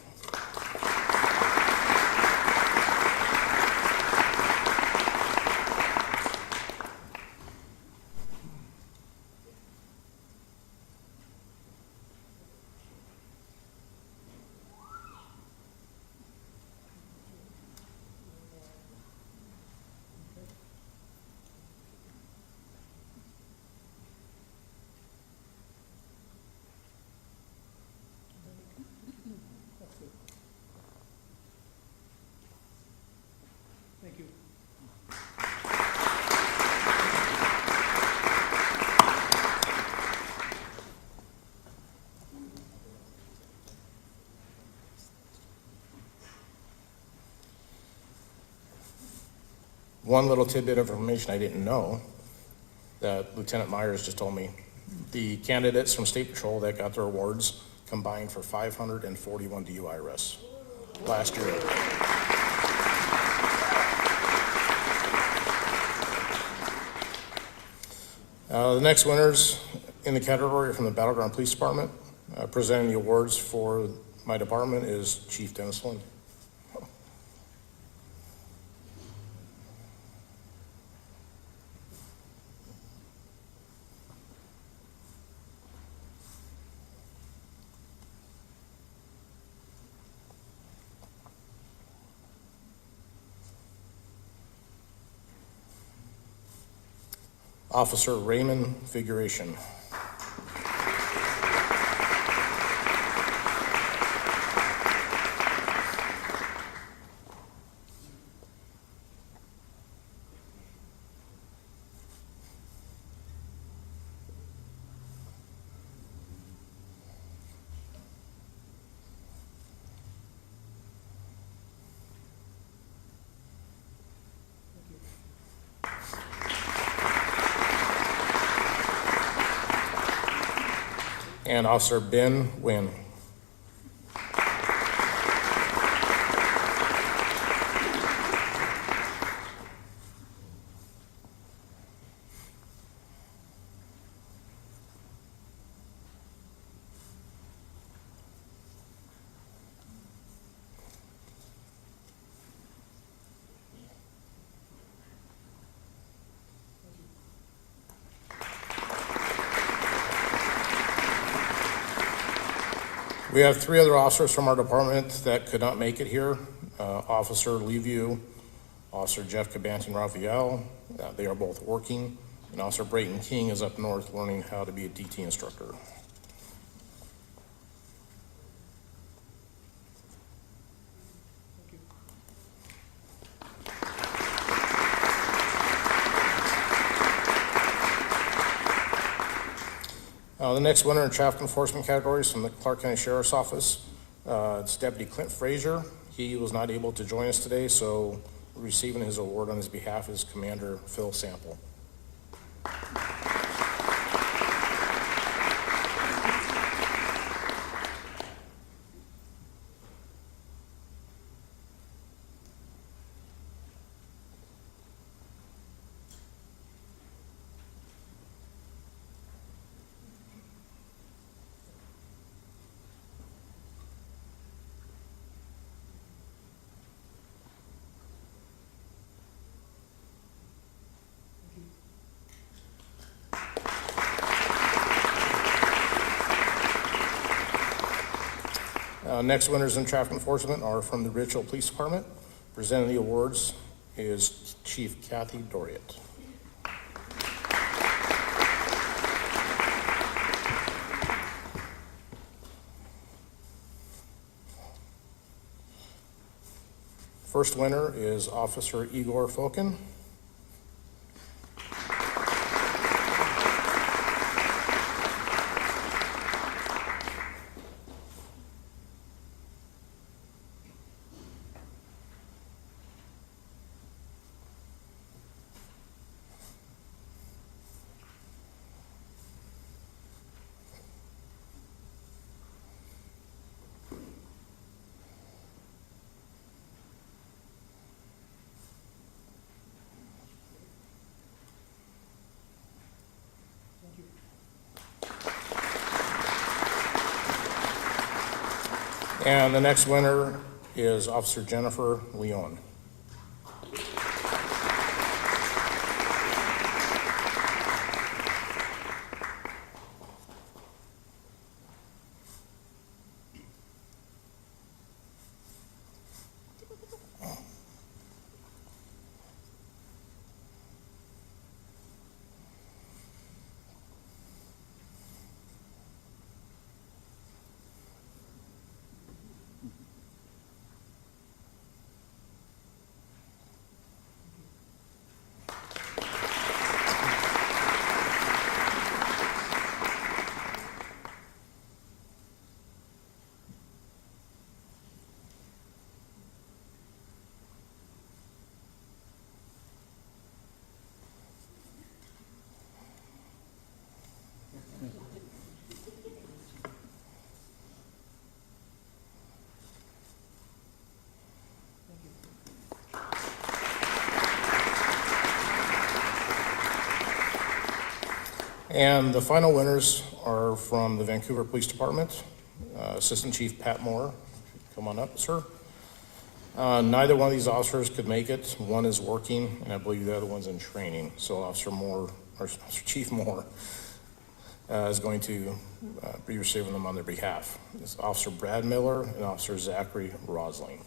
One little tidbit of information I didn't know that Lieutenant Myers just told me. The candidates from State Patrol that got their awards combined for 541 DUI arrests last year. The next winners in the category from the Battleground Police Department. Presenting the awards for my department is Chief Dennis Flynn. Officer Raymond Figuration. And Officer Ben Wynn. We have 3 other officers from our department that could not make it here. Officer Lee View, Officer Jeff Cabanting Raphael, they are both working, and Officer Brayton King is up north learning how to be a DT instructor. The next winner in traffic enforcement categories from the Clark County Sheriff's Office, it's Deputy Clint Frazier. He was not able to join us today, so receiving his award on his behalf is Commander Phil Sample. Next winners in traffic enforcement are from the Ridgeville Police Department. Presenting the awards is Chief Kathy Doriot. First winner is Officer Igor Fokin. And the next winner is Officer Jennifer Leon. And the final winners are from the Vancouver Police Department. Assistant Chief Pat Moore, come on up, sir. Neither one of these officers could make it. One is working, and I believe the other one's in training. So Officer Moore, or Chief Moore, is going to be receiving them on their behalf. It's Officer Brad Miller and Officer Zachary Rosling.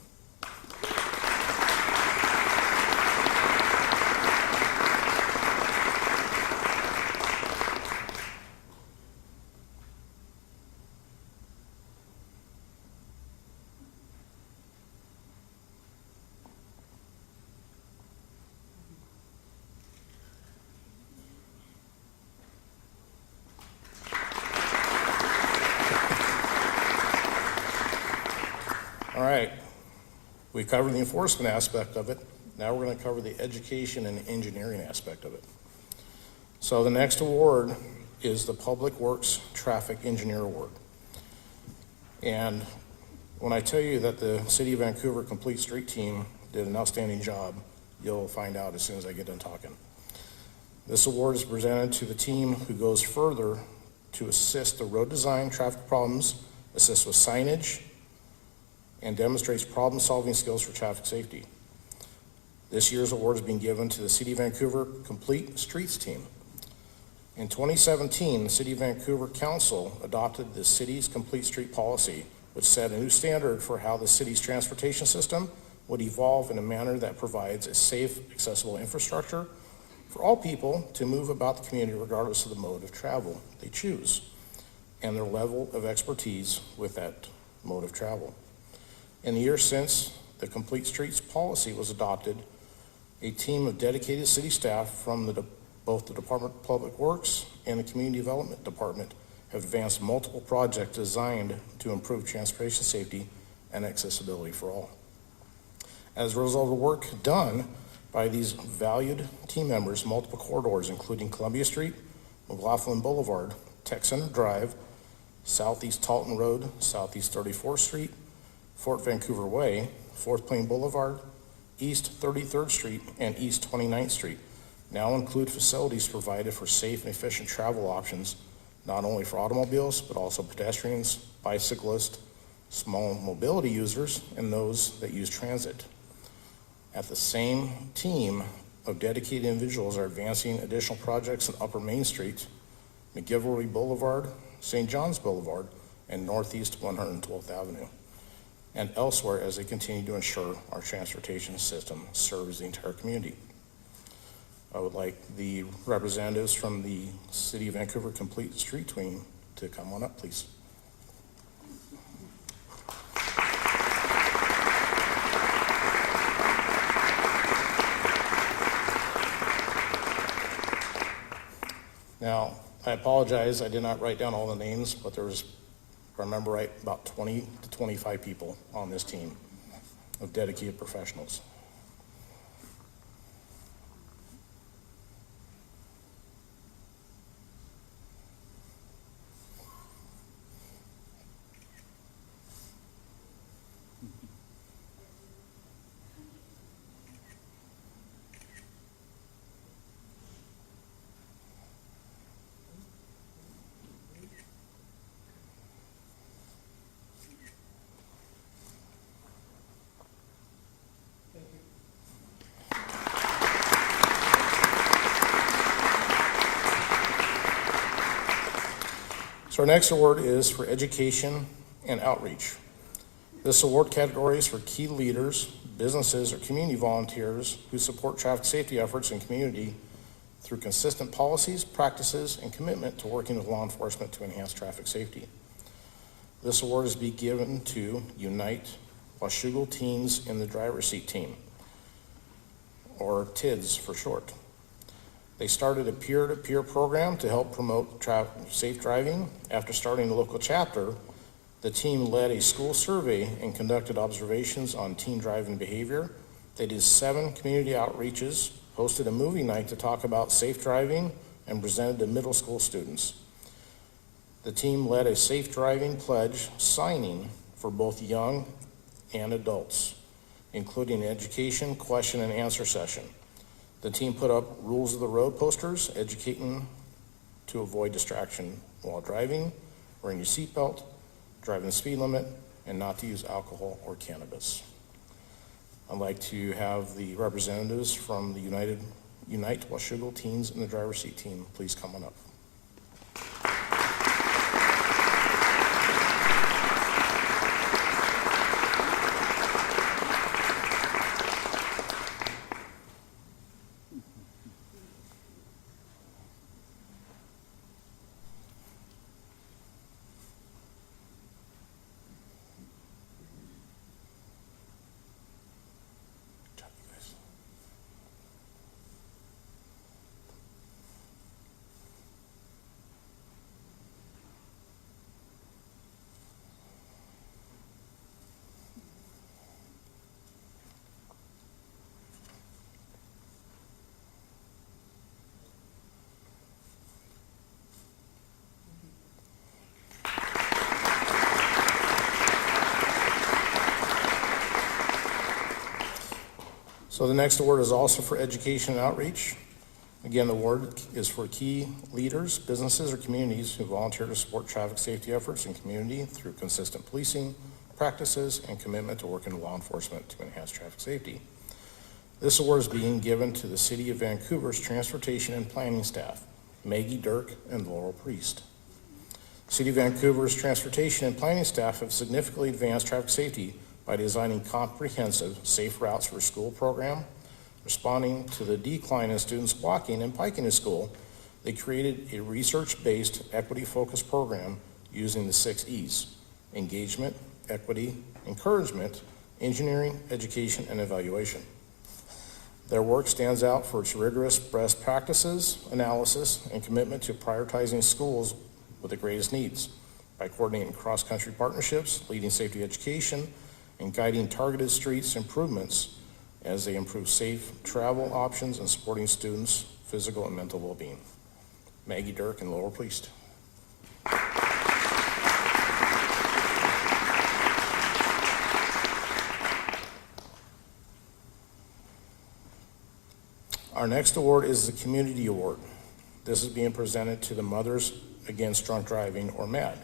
All right, we covered the enforcement aspect of it. Now we're going to cover the education and engineering aspect of it. So the next award is the Public Works Traffic Engineer Award. And when I tell you that the City of Vancouver Complete Street Team did an outstanding job, you'll find out as soon as I get done talking. This award is presented to the team who goes further to assist the road design, traffic problems, assist with signage, and demonstrates problem-solving skills for traffic safety. This year's award is being given to the City of Vancouver Complete Streets Team. In 2017, the City of Vancouver Council adopted the city's Complete Street Policy, which set a new standard for how the city's transportation system would evolve in a manner that provides a safe, accessible infrastructure for all people to move about the community regardless of the mode of travel they choose and their level of expertise with that mode of travel. In the years since the Complete Streets Policy was adopted, a team of dedicated city staff from both the Department of Public Works and the Community Development Department have advanced multiple projects designed to improve transportation safety and accessibility for all. As a result of the work done by these valued team members, multiple corridors, including Columbia Street, McLaughlin Boulevard, Tech Center Drive, Southeast Talton Road, Southeast 34th Street, Fort Vancouver Way, Fourth Plain Boulevard, East 33rd Street, and East 29th Street now include facilities provided for safe and efficient travel options, not only for automobiles, but also pedestrians, bicyclists, small mobility users, and those that use transit. At the same team of dedicated individuals are advancing additional projects in Upper Main Street, McGivery Boulevard, St. John's Boulevard, and Northeast 112th Avenue, and elsewhere as they continue to ensure our transportation system serves the entire community. I would like the representatives from the City of Vancouver Complete Street Team to come on up, please. Now, I apologize, I did not write down all the names, but there was, if I remember right, about 20 to 25 people on this team of dedicated professionals. So our next award is for education and outreach. This award category is for key leaders, businesses, or community volunteers who support traffic safety efforts in community through consistent policies, practices, and commitment to working with law enforcement to enhance traffic safety. This award is being given to Unite Washougal Teens in the Driver's Seat Team, or TIDS for short. They started a peer-to-peer program to help promote safe driving. After starting a local chapter, the team led a school survey and conducted observations on teen driving behavior. They did 7 community outreaches, hosted a movie night to talk about safe driving, and presented to middle school students. The team led a safe driving pledge signing for both young and adults, including an education, question, and answer session. The team put up rules of the road posters, educating to avoid distraction while driving, wearing your seatbelt, driving the speed limit, and not to use alcohol or cannabis. I'd like to have the representatives from the Unite Washougal Teens in the driver's seat team please come on up. So the next award is also for education and outreach. Again, the award is for key leaders, businesses, or communities who volunteer to support traffic safety efforts in community through consistent policing practices and commitment to work in law enforcement to enhance traffic safety. This award is being given to the City of Vancouver's transportation and planning staff, Maggie Dirk and Laurel Priest. City of Vancouver's transportation and planning staff have significantly advanced traffic safety by designing comprehensive safe routes for school program. Responding to the decline in students walking and biking to school, they created a research-based, equity-focused program using the 6 E's: engagement, equity, encouragement, engineering, education, and evaluation. Their work stands out for its rigorous best practices, analysis, and commitment to prioritizing schools with the greatest needs by coordinating cross-country partnerships, leading safety education, and guiding targeted streets improvements as they improve safe travel options and supporting students' physical and mental well-being. Maggie Dirk and Laurel Priest. Our next award is the Community Award. This is being presented to the Mothers Against Drunk Driving, or MAD.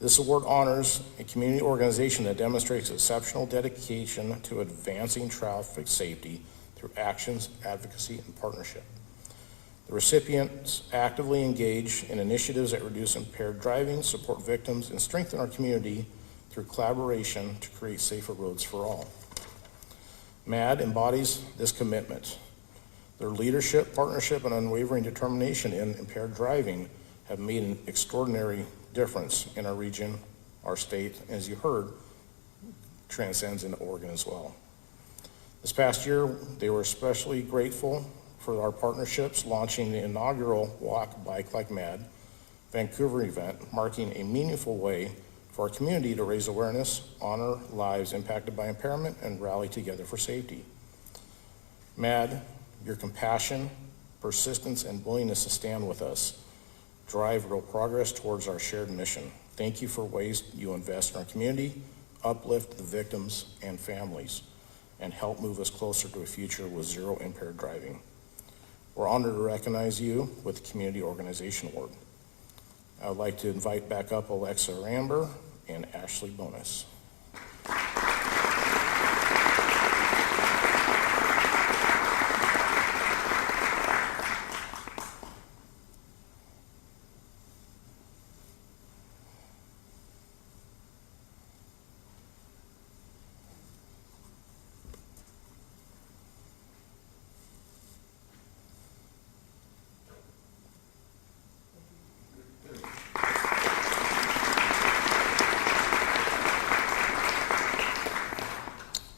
This award honors a community organization that demonstrates exceptional dedication to advancing traffic safety through actions, advocacy, and partnership. The recipients actively engage in initiatives that reduce impaired driving, support victims, and strengthen our community through collaboration to create safer roads for all. MAD embodies this commitment. Their leadership, partnership, and unwavering determination in impaired driving have made an extraordinary difference in our region, our state, and as you heard, transcends into Oregon as well. This past year, they were especially grateful for our partnerships, launching the inaugural Walk Bike Like Mad Vancouver event, marking a meaningful way for our community to raise awareness, honor lives impacted by impairment, and rally together for safety. MAD, your compassion, persistence, and willingness to stand with us drive real progress towards our shared mission. Thank you for ways you invest in our community, uplift the victims and families, and help move us closer to a future with zero impaired driving. We're honored to recognize you with the Community Organization Award. I would like to invite back up Alexa Ramber and Ashley Bonus.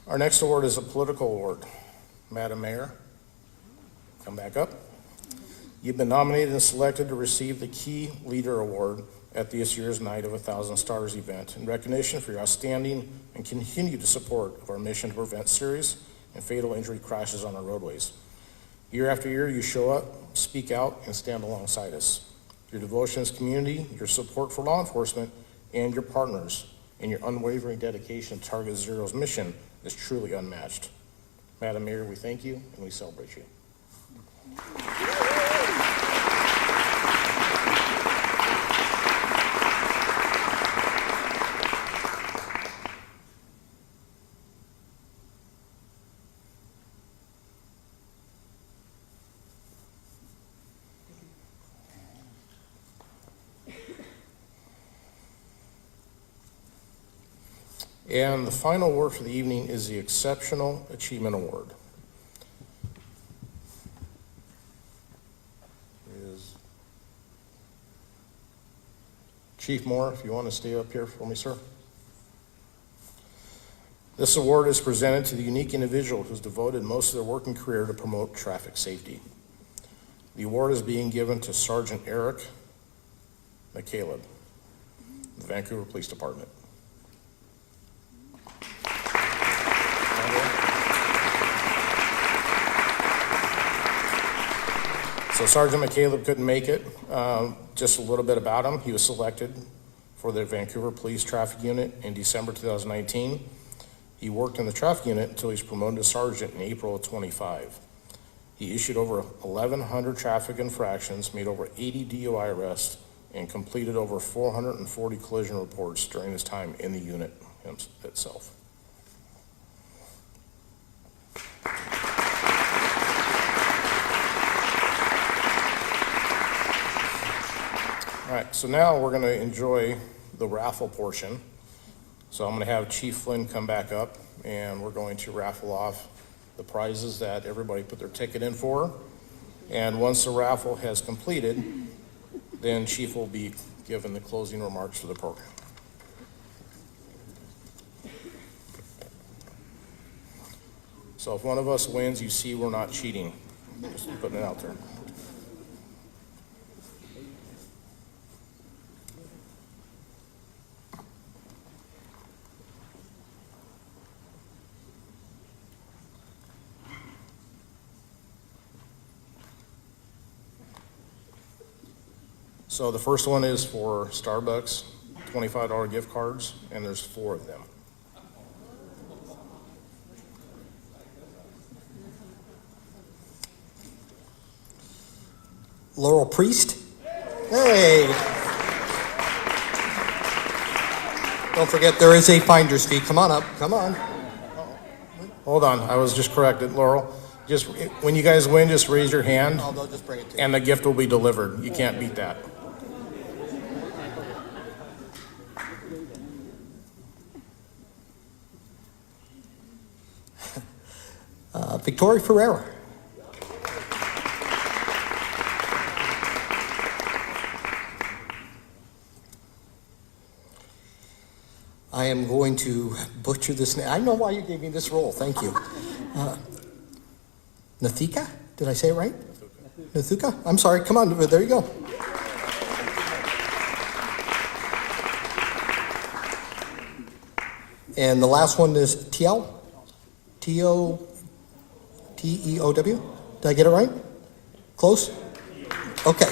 Our next award is a political award. Madam Mayor, come back up. You've been nominated and selected to receive the Key Leader Award at this year's Night of 1,000 Stars event in recognition for your outstanding and continued support of our mission to prevent serious and fatal injury crashes on our roadways. Year after year, you show up, speak out, and stand alongside us. Your devotion to community, your support for law enforcement, and your partners, and your unwavering dedication to Target Zero's mission is truly unmatched. Madam Mayor, we thank you and we celebrate you. And the final award for the evening is the Exceptional Achievement Award. Is Chief Moore, if you want to stay up here for me, sir. This award is presented to the unique individual who's devoted most of their working career to promote traffic safety. The award is being given to Sergeant Eric McCaleb, the Vancouver Police Department. So Sergeant McCaleb couldn't make it. Just a little bit about him. He was selected for the Vancouver Police Traffic Unit in December 2019. He worked in the traffic unit until he was promoted to sergeant in April of 25. He issued over 1,100 traffic infractions, made over 80 DUI arrests, and completed over 440 collision reports during his time in the unit itself. All right, so now we're going to enjoy the raffle portion. So I'm going to have Chief Flynn come back up, and we're going to raffle off the prizes that everybody put their ticket in for. And once the raffle has completed, then Chief will be given the closing remarks for the program. So if one of us wins, you see we're not cheating. Just putting it out there. So the first one is for Starbucks, $25 gift cards, and there's 4 of them. Laurel Priest. Hey. Don't forget there is a finder's fee. Come on up. Come on. Hold on, I was just corrected, Laurel. Just when you guys win, just raise your hand, Oh, they'll just bring it to you. and the gift will be delivered. You can't beat that. Victoria Ferreira. I am going to butcher this name. I know why you gave me this role. Thank you. Nathika? Did I say it right? Nathuka? I'm sorry. Come on. There you go. And the last one is TL? T-E-O-W? Did I get it right? Close? Okay.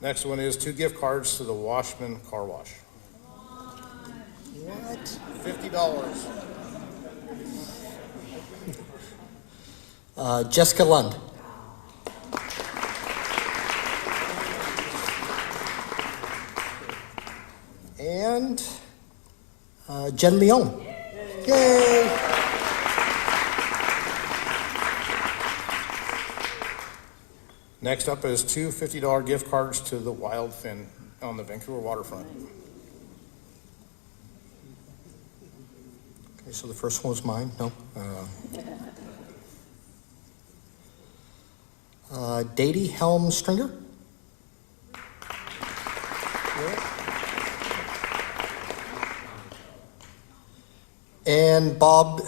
Next one is 2 gift cards to the Washman Car Wash. What? $50. Jessica Lund. And Jen Leone. Yay! Next up is 2 $50 gift cards to the Wild Fin on the Vancouver waterfront. Okay, so the first one was mine. No. Dady Helm Stringer. And Bob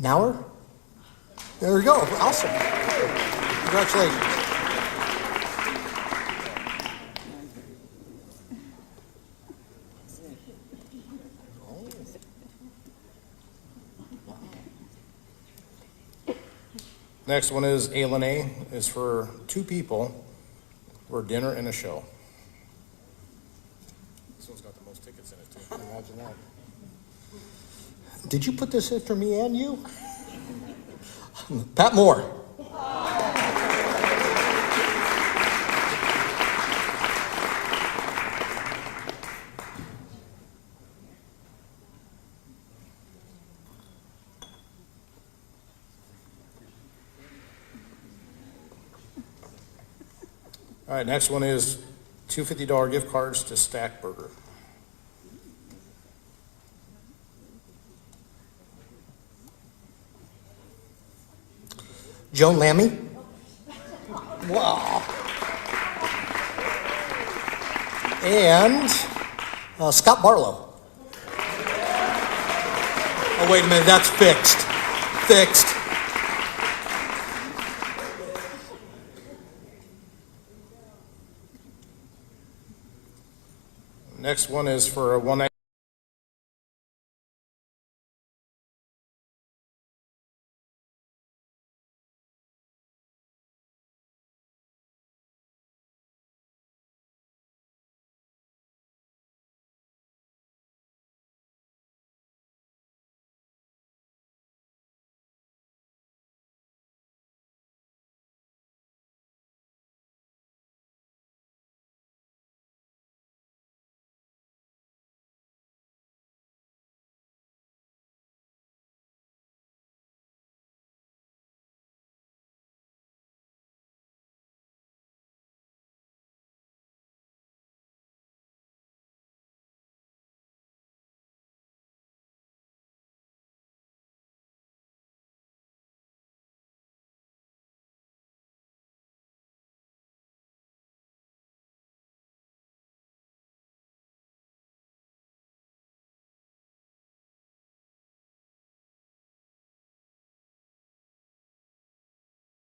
Nauer. There we go. Awesome. Congratulations. Next one is Aileen A. Is for 2 people for dinner and a show. This one's got the most tickets in it, too. Imagine that. Did you put this in for me and you? Pat Moore. All right, next one is two $50 gift cards to Stack Burger. Joan Lammy. Wow. And Scott Barlow. Oh, wait a minute, that's fixed. Fixed. Next one is for a one night